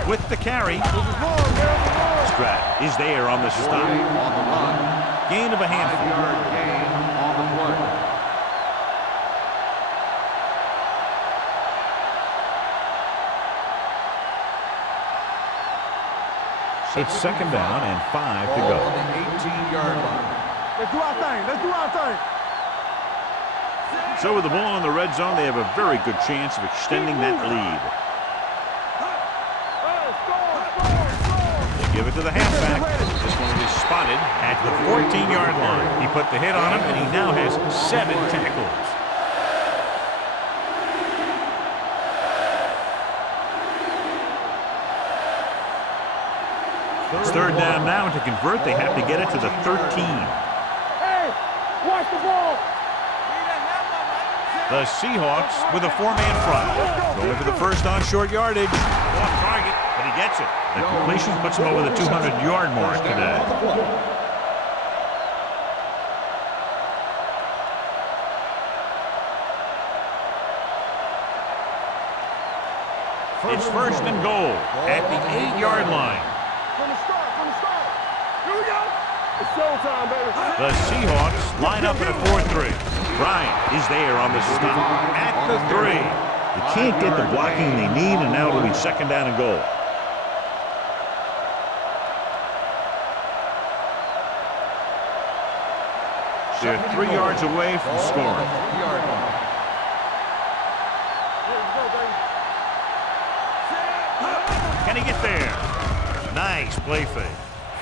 With the carry. Strat is there on the stop. On the run. Gain of a handful. 5-yard gain on the play. It's 2nd down and 5 to Ball go. on the 18-yard line. Let's do our thing. Let's do our thing. So with the ball in the red zone, they have a very good chance of extending that lead. They give it to the halfback. This one is spotted at the 14-yard line. He put the hit on him, and he now has 7 tackles. It's third down now. To convert, they have to get it to the 13. Hey, watch the ball. The Seahawks with a 4-man front. Going for the first on short yardage. Off target, but he gets it. The completion puts him over the 200-yard mark today. It's first and goal at the 8-yard line. From the start. Here we go. It's showtime, baby. The Seahawks line up in a 4-3. Bryant is there on the stop at the 3. They can't get the blocking they need, and now it'll be second down and goal. They're 3 yards away from scoring. Can he get there? Nice play fake.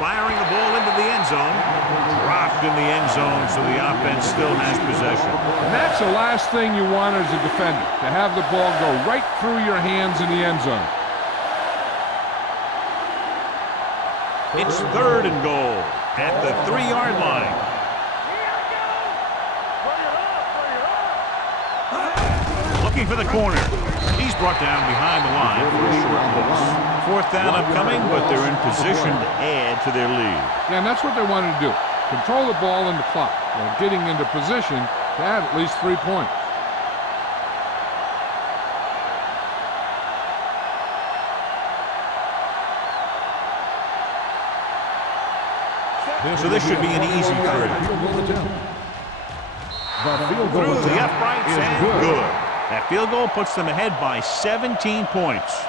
Firing the ball into the end zone. Dropped in the end zone, so the offense still has possession. And that's the last thing you want as a defender, to have the ball go right through your hands in the end zone. It's third and goal at the 3-yard line. Looking for the corner. He's brought down behind the line for a short loss. Fourth down upcoming, but they're in position to add to their lead. Yeah, and that's what they wanted to do. Control the ball and the clock while getting into position to add at least 3 points. So this should be an easy third. Through the uprights and good. That field goal puts them ahead by 17 points.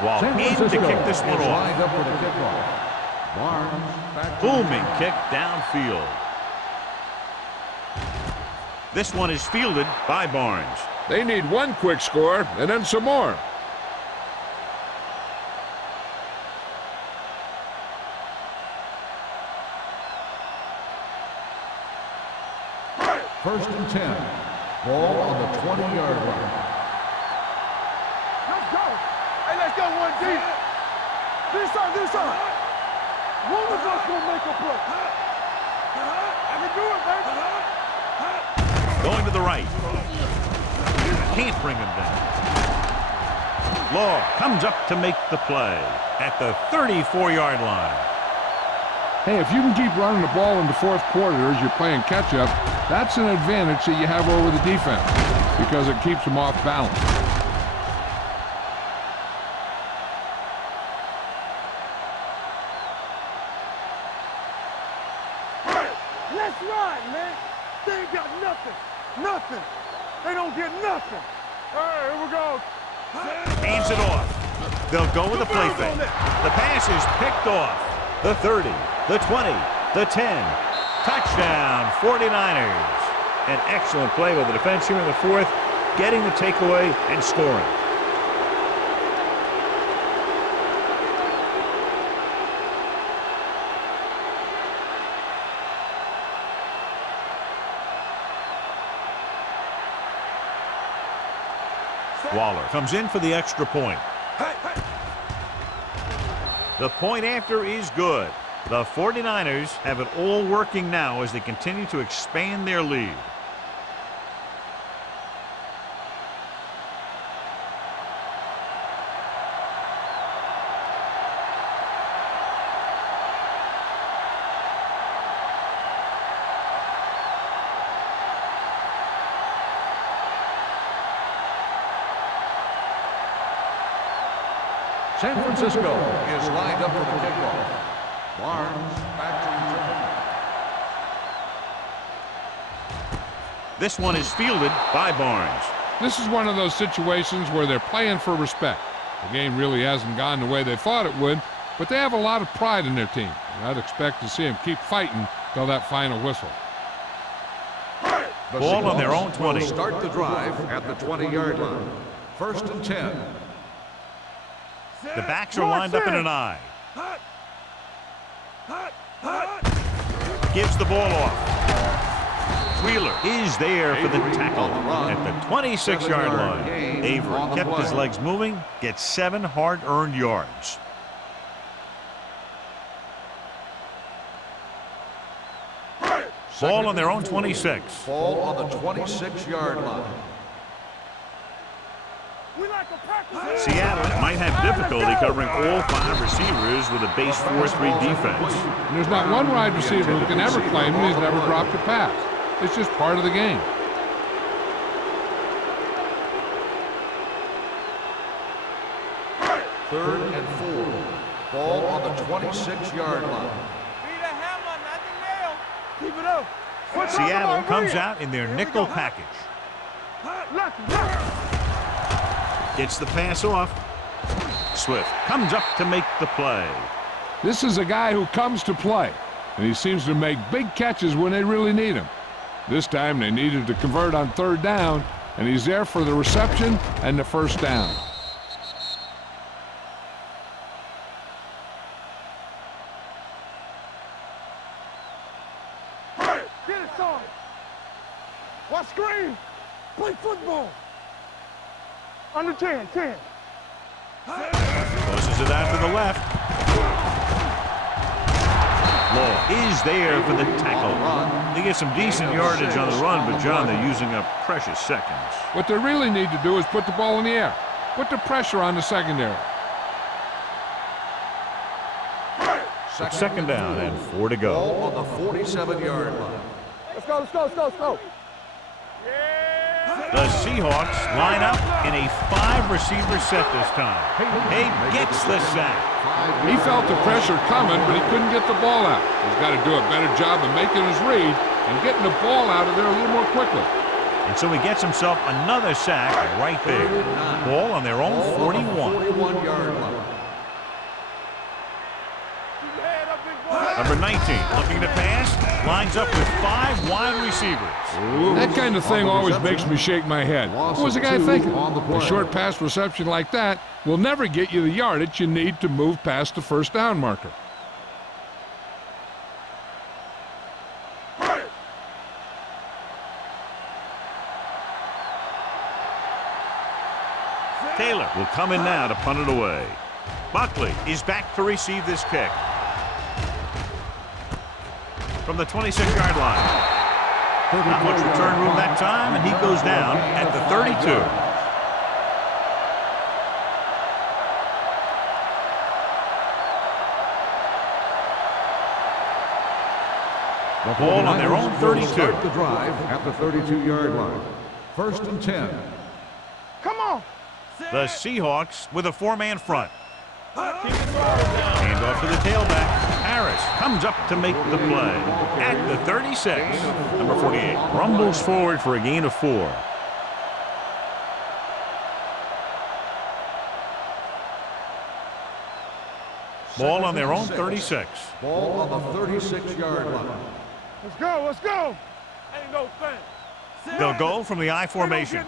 While in to kick this one off. Booming kick downfield. This one is fielded by Barnes. They need one quick score and then some more. First and 10. Ball on the 20-yard line. Let's go. Hey, let's go one deep. This side. One of us will make a play. I can do it, baby. Going to the right. Can't bring him down. Law comes up to make the play at the 34-yard line. Hey, if you can keep running the ball in the fourth quarter as you're playing catch-up, that's an advantage that you have over the defense because it keeps them off balance. Let's ride, man. They ain't got nothing. Nothing. They don't get nothing. All right, here we go. Hands it off. They'll go with the play fake. The pass is picked off. The 30, the 20, the 10. Touchdown, 49ers. An excellent play by the defense here in the fourth, getting the takeaway and scoring. Waller comes in for the extra point. The point after is good. The 49ers have it all working now as they continue to expand their lead. San Francisco is lined up for the kickoff. Barnes back to return. This one is fielded by Barnes. This is one of those situations where they're playing for respect. The game really hasn't gone the way they thought it would, but they have a lot of pride in their team. And I'd expect to see them keep fighting till that final whistle. The Ball on their Seahawks own 20. will start the drive at the 20-yard line. 1st and 10. The backs are lined up in an I. Gives the ball off. Wheeler is there for the tackle at the 26-yard line. Avery kept his legs moving, gets 7 hard-earned yards. Ball on their own 26. Ball on the 26-yard line. Seattle might have difficulty covering all 5 receivers with a base 4-3 defense. And there's not one wide receiver who can ever claim he's never dropped a pass. It's just part of the game. Third and 4. Ball on the 26-yard line. Keep it up. Seattle comes out in their nickel package. Gets the pass off. Swift comes up to make the play. This is a guy who comes to play, and he seems to make big catches when they really need him. This time they needed to convert on 3rd down, and he's there for the reception and the 1st down. Get it, son. Watch screen. Play football. Under 10. Closes it out to the left. Law is there for the tackle. They get some decent yardage on the run, but, John, they're using up precious seconds. What they really need to do is put the ball in the air. Put the pressure on the secondary. It's 2nd down and 4 to go. Ball on the 47-yard line. Let's go. The Seahawks line up in a 5-receiver set this time. Hay gets the sack. He felt the pressure coming, but he couldn't get the ball out. He's got to do a better job of making his read and getting the ball out of there a little more quickly. And so he gets himself another sack right there. Ball on their own 41. 41-yard line. Number 19 looking to pass. Lines up with 5 wide receivers. That kind of thing always makes me shake my head. What was the guy thinking? A short pass reception like that will never get you the yardage you need to move past the 1st down marker. Taylor will come in now to punt it away. Buckley is back to receive this kick. From the 26-yard line. Not much return room that time, and he goes down at the 32. The ball on their own 32. Start the drive at the 32-yard line. 1st and 10. Come on. The Seahawks with a 4-man front. Hand off to the tailback. Harris comes up to make the play at the 36. Number 48 rumbles forward for a gain of 4. Ball on their own 36. Ball on the 36-yard line. Let's go. Ain't no thing. They'll go from the I formation.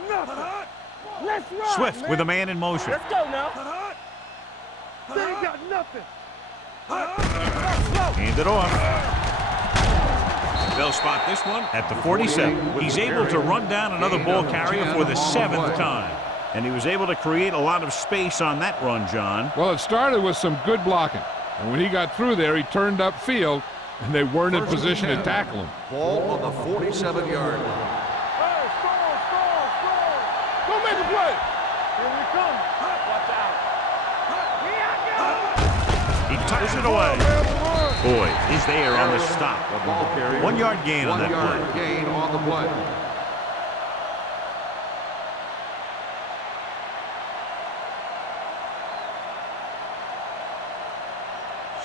Let's run, Swift man. with a man in motion. Let's go now. They ain't got nothing. Hand it off. They'll spot this one at the 47. He's able to run down another ball carrier for the 7th time. And he was able to create a lot of space on that run, John. Well, it started with some good blocking. And when he got through there, he turned upfield, and they weren't in position to tackle him. Ball on the 47-yard line. Hey, score. Go make a play. Here we come. Watch out. He tucks it away. Boyd is there on the stop. 1-yard gain on that play. 1-yard gain on the play.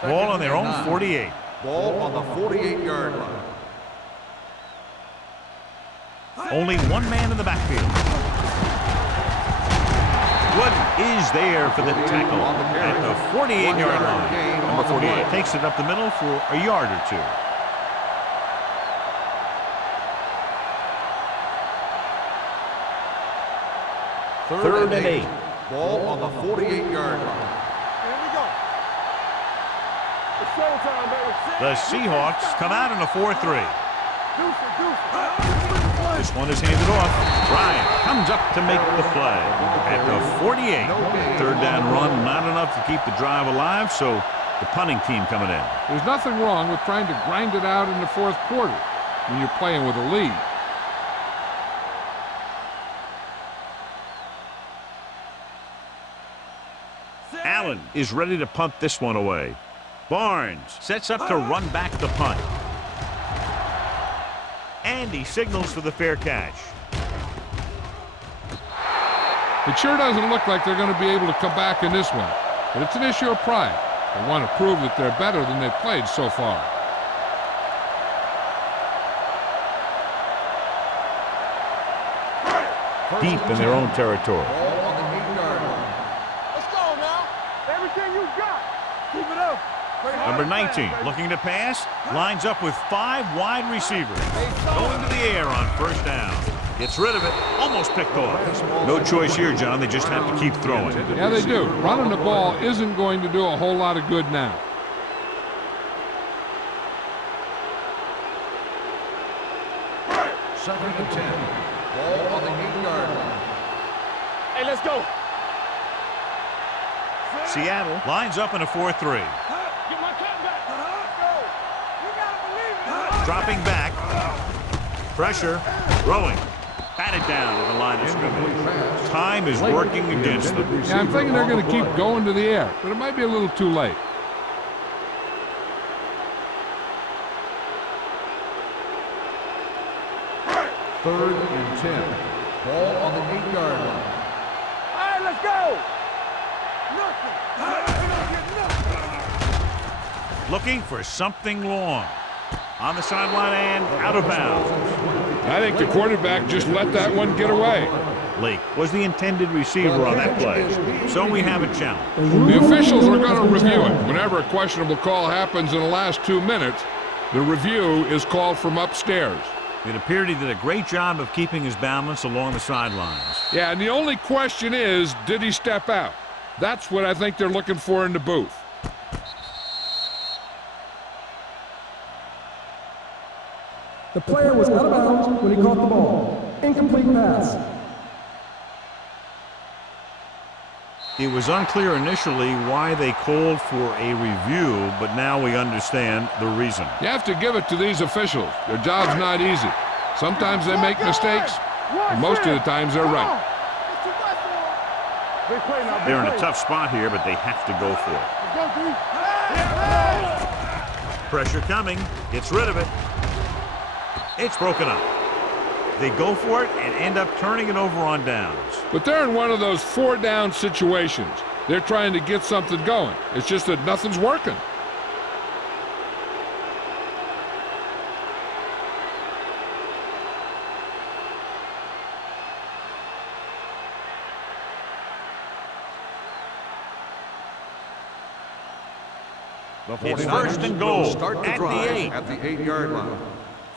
Ball on their own 48. Ball on the 48-yard line. Only one man in the backfield. Wooden is there for the tackle at the 48-yard line. Number 48 takes it up the middle for a yard or two. Third and 8. Ball on the 48-yard line. Here we go. It's showtime, baby. The Seahawks come out in a 4-3. This one is handed off. Bryant comes up to make the play at the 48. Third down run, not enough to keep the drive alive, so the punting team coming in. There's nothing wrong with trying to grind it out in the fourth quarter when you're playing with a lead. Allen is ready to punt this one away. Barnes sets up to run back the punt. And he signals for the fair catch. It sure doesn't look like they're going to be able to come back in this one, but it's an issue of pride. They want to prove that they're better than they've played so far. Deep in their own territory. Ball on the 8-yard line. Let's go now. Everything you got. Keep it up. Number 19 looking to pass. Lines up with 5 wide receivers. Going to the air on first down. Gets rid of it. Almost picked off. No choice here, John. They just have to keep throwing. Yeah, they do. Running the ball isn't going to do a whole lot of good now. Second and 10. Ball on the 8-yard line. Hey, let's go. Seattle lines up in a 4-3. Get my cat back. Go. You gotta believe it. Dropping back. Pressure. Throwing. Batted down at the line of scrimmage. Time is working against them. Yeah, I'm thinking they're going to keep going to the air, but it might be a little too late. Third and 10. Ball on the 8-yard line. All right, let's go. Nothing. Looking for something long. On the sideline and out of bounds. I think the quarterback just let that one get away. Lake was the intended receiver on that play. So we have a challenge. The officials are going to review it. Whenever a questionable call happens in the last 2 minutes, the review is called from upstairs. It appeared he did a great job of keeping his balance along the sidelines. Yeah, and the only question is, did he step out? That's what I think they're looking for in the booth. The player was out of bounds when he caught the ball. Incomplete pass. It was unclear initially why they called for a review, but now we understand the reason. You have to give it to these officials. Their job's not easy. Sometimes they make mistakes, and most of the times they're right. They're in a tough spot here, but they have to go for it. Pressure coming. Gets rid of it. It's broken up. They go for it and end up turning it over on downs. But they're in one of those 4-down situations. They're trying to get something going. It's just that nothing's working. It's first and goal Start the at drive the 8. at the 8-yard line.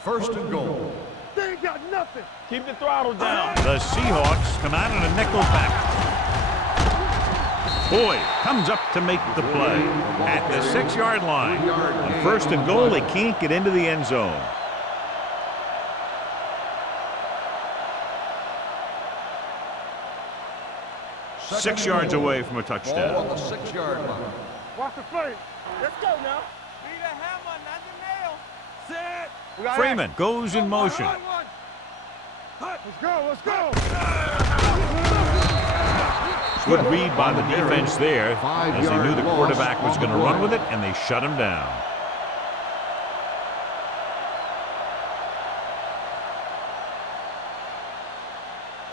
First and goal. They ain't got nothing. Keep the throttle down. The Seahawks come out in a nickel back. Boyd comes up to make the play at the 6-yard line. On first and goal, they can't get into the end zone. Second 6 and yards goal. away from a Ball on touchdown. the 6-yard line. Watch the face. Let's go now. Be the hammer, not the nail. Set. Freeman goes in motion. Let's go, let's go. Good read by the defense there as they knew the quarterback was going to run with it, and they shut him down.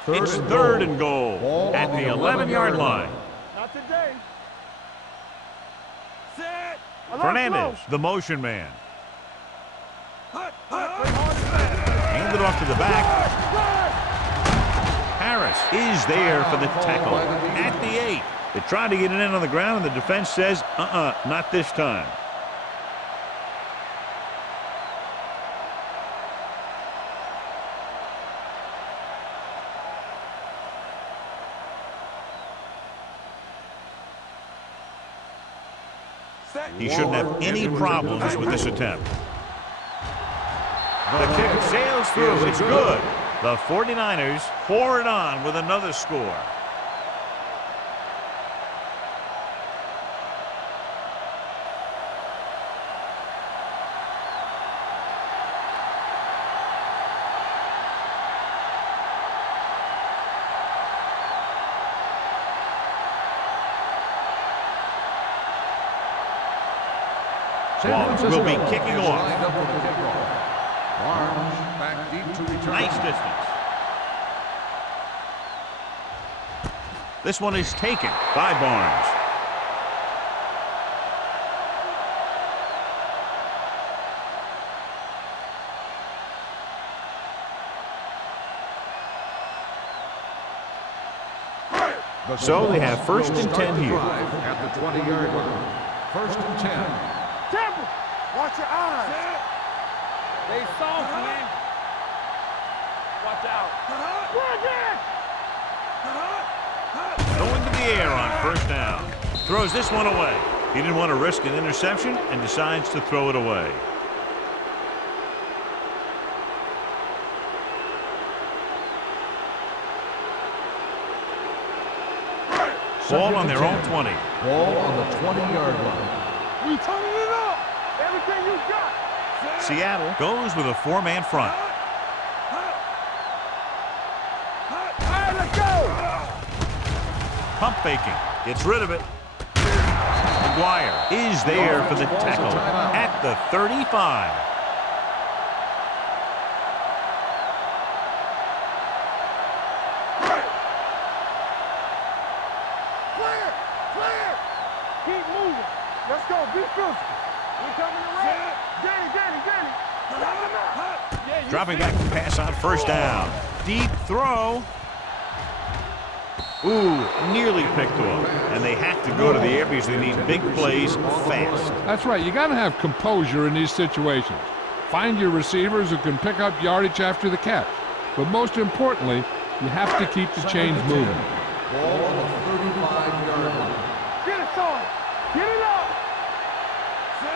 It's third and goal at the 11-yard line. Not today. Set. Fernandez, the motion man. Handed off to the back. Harris pass is there for the tackle at the 8. They tried to get it in on the ground, and the defense says, not this time. He shouldn't have any problems with this attempt. The kick sails through. It's good. The 49ers pour it on with another score. Will be kicking off. Barnes back deep to return. Nice distance. This one is taken by Barnes. So they have first and 10 here. At the 20-yard line. First and 10. Temple, watch your eyes. They soft, man. Watch out. Going to the air on first down. Throws this one away. He didn't want to risk an interception and decides to throw it away. Ball on their own 20. Ball on the 20-yard line. We turning it up. Everything you got. Seattle goes with a 4-man front. All right, let's go. Pump faking. Gets rid of it. McGuire is there for the tackle at the 35. Clear. Keep moving. Let's go. Be physical. We coming around. Danny. Dropping back to pass on first down. Deep throw. Ooh, nearly picked off. And they have to go to the air because they need big plays fast. That's right. You got to have composure in these situations. Find your receivers who can pick up yardage after the catch. But most importantly, you have to keep the chains moving. Ball on the 35-yard line. Get it, son. Get it up.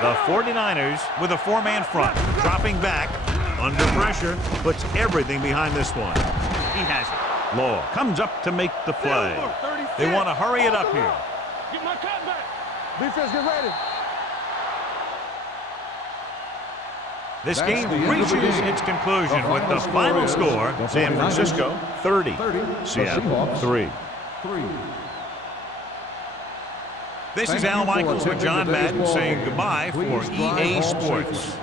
The 49ers with a 4-man front. Dropping back. Under pressure. Puts everything behind this one. He has it. Law comes up to make the play. They want to hurry it up here. Get my cut back. Defense, get ready. This game reaches its conclusion with the final score. San Francisco 30. Seattle 3. This is Al Michaels with John Madden saying goodbye for EA Sports.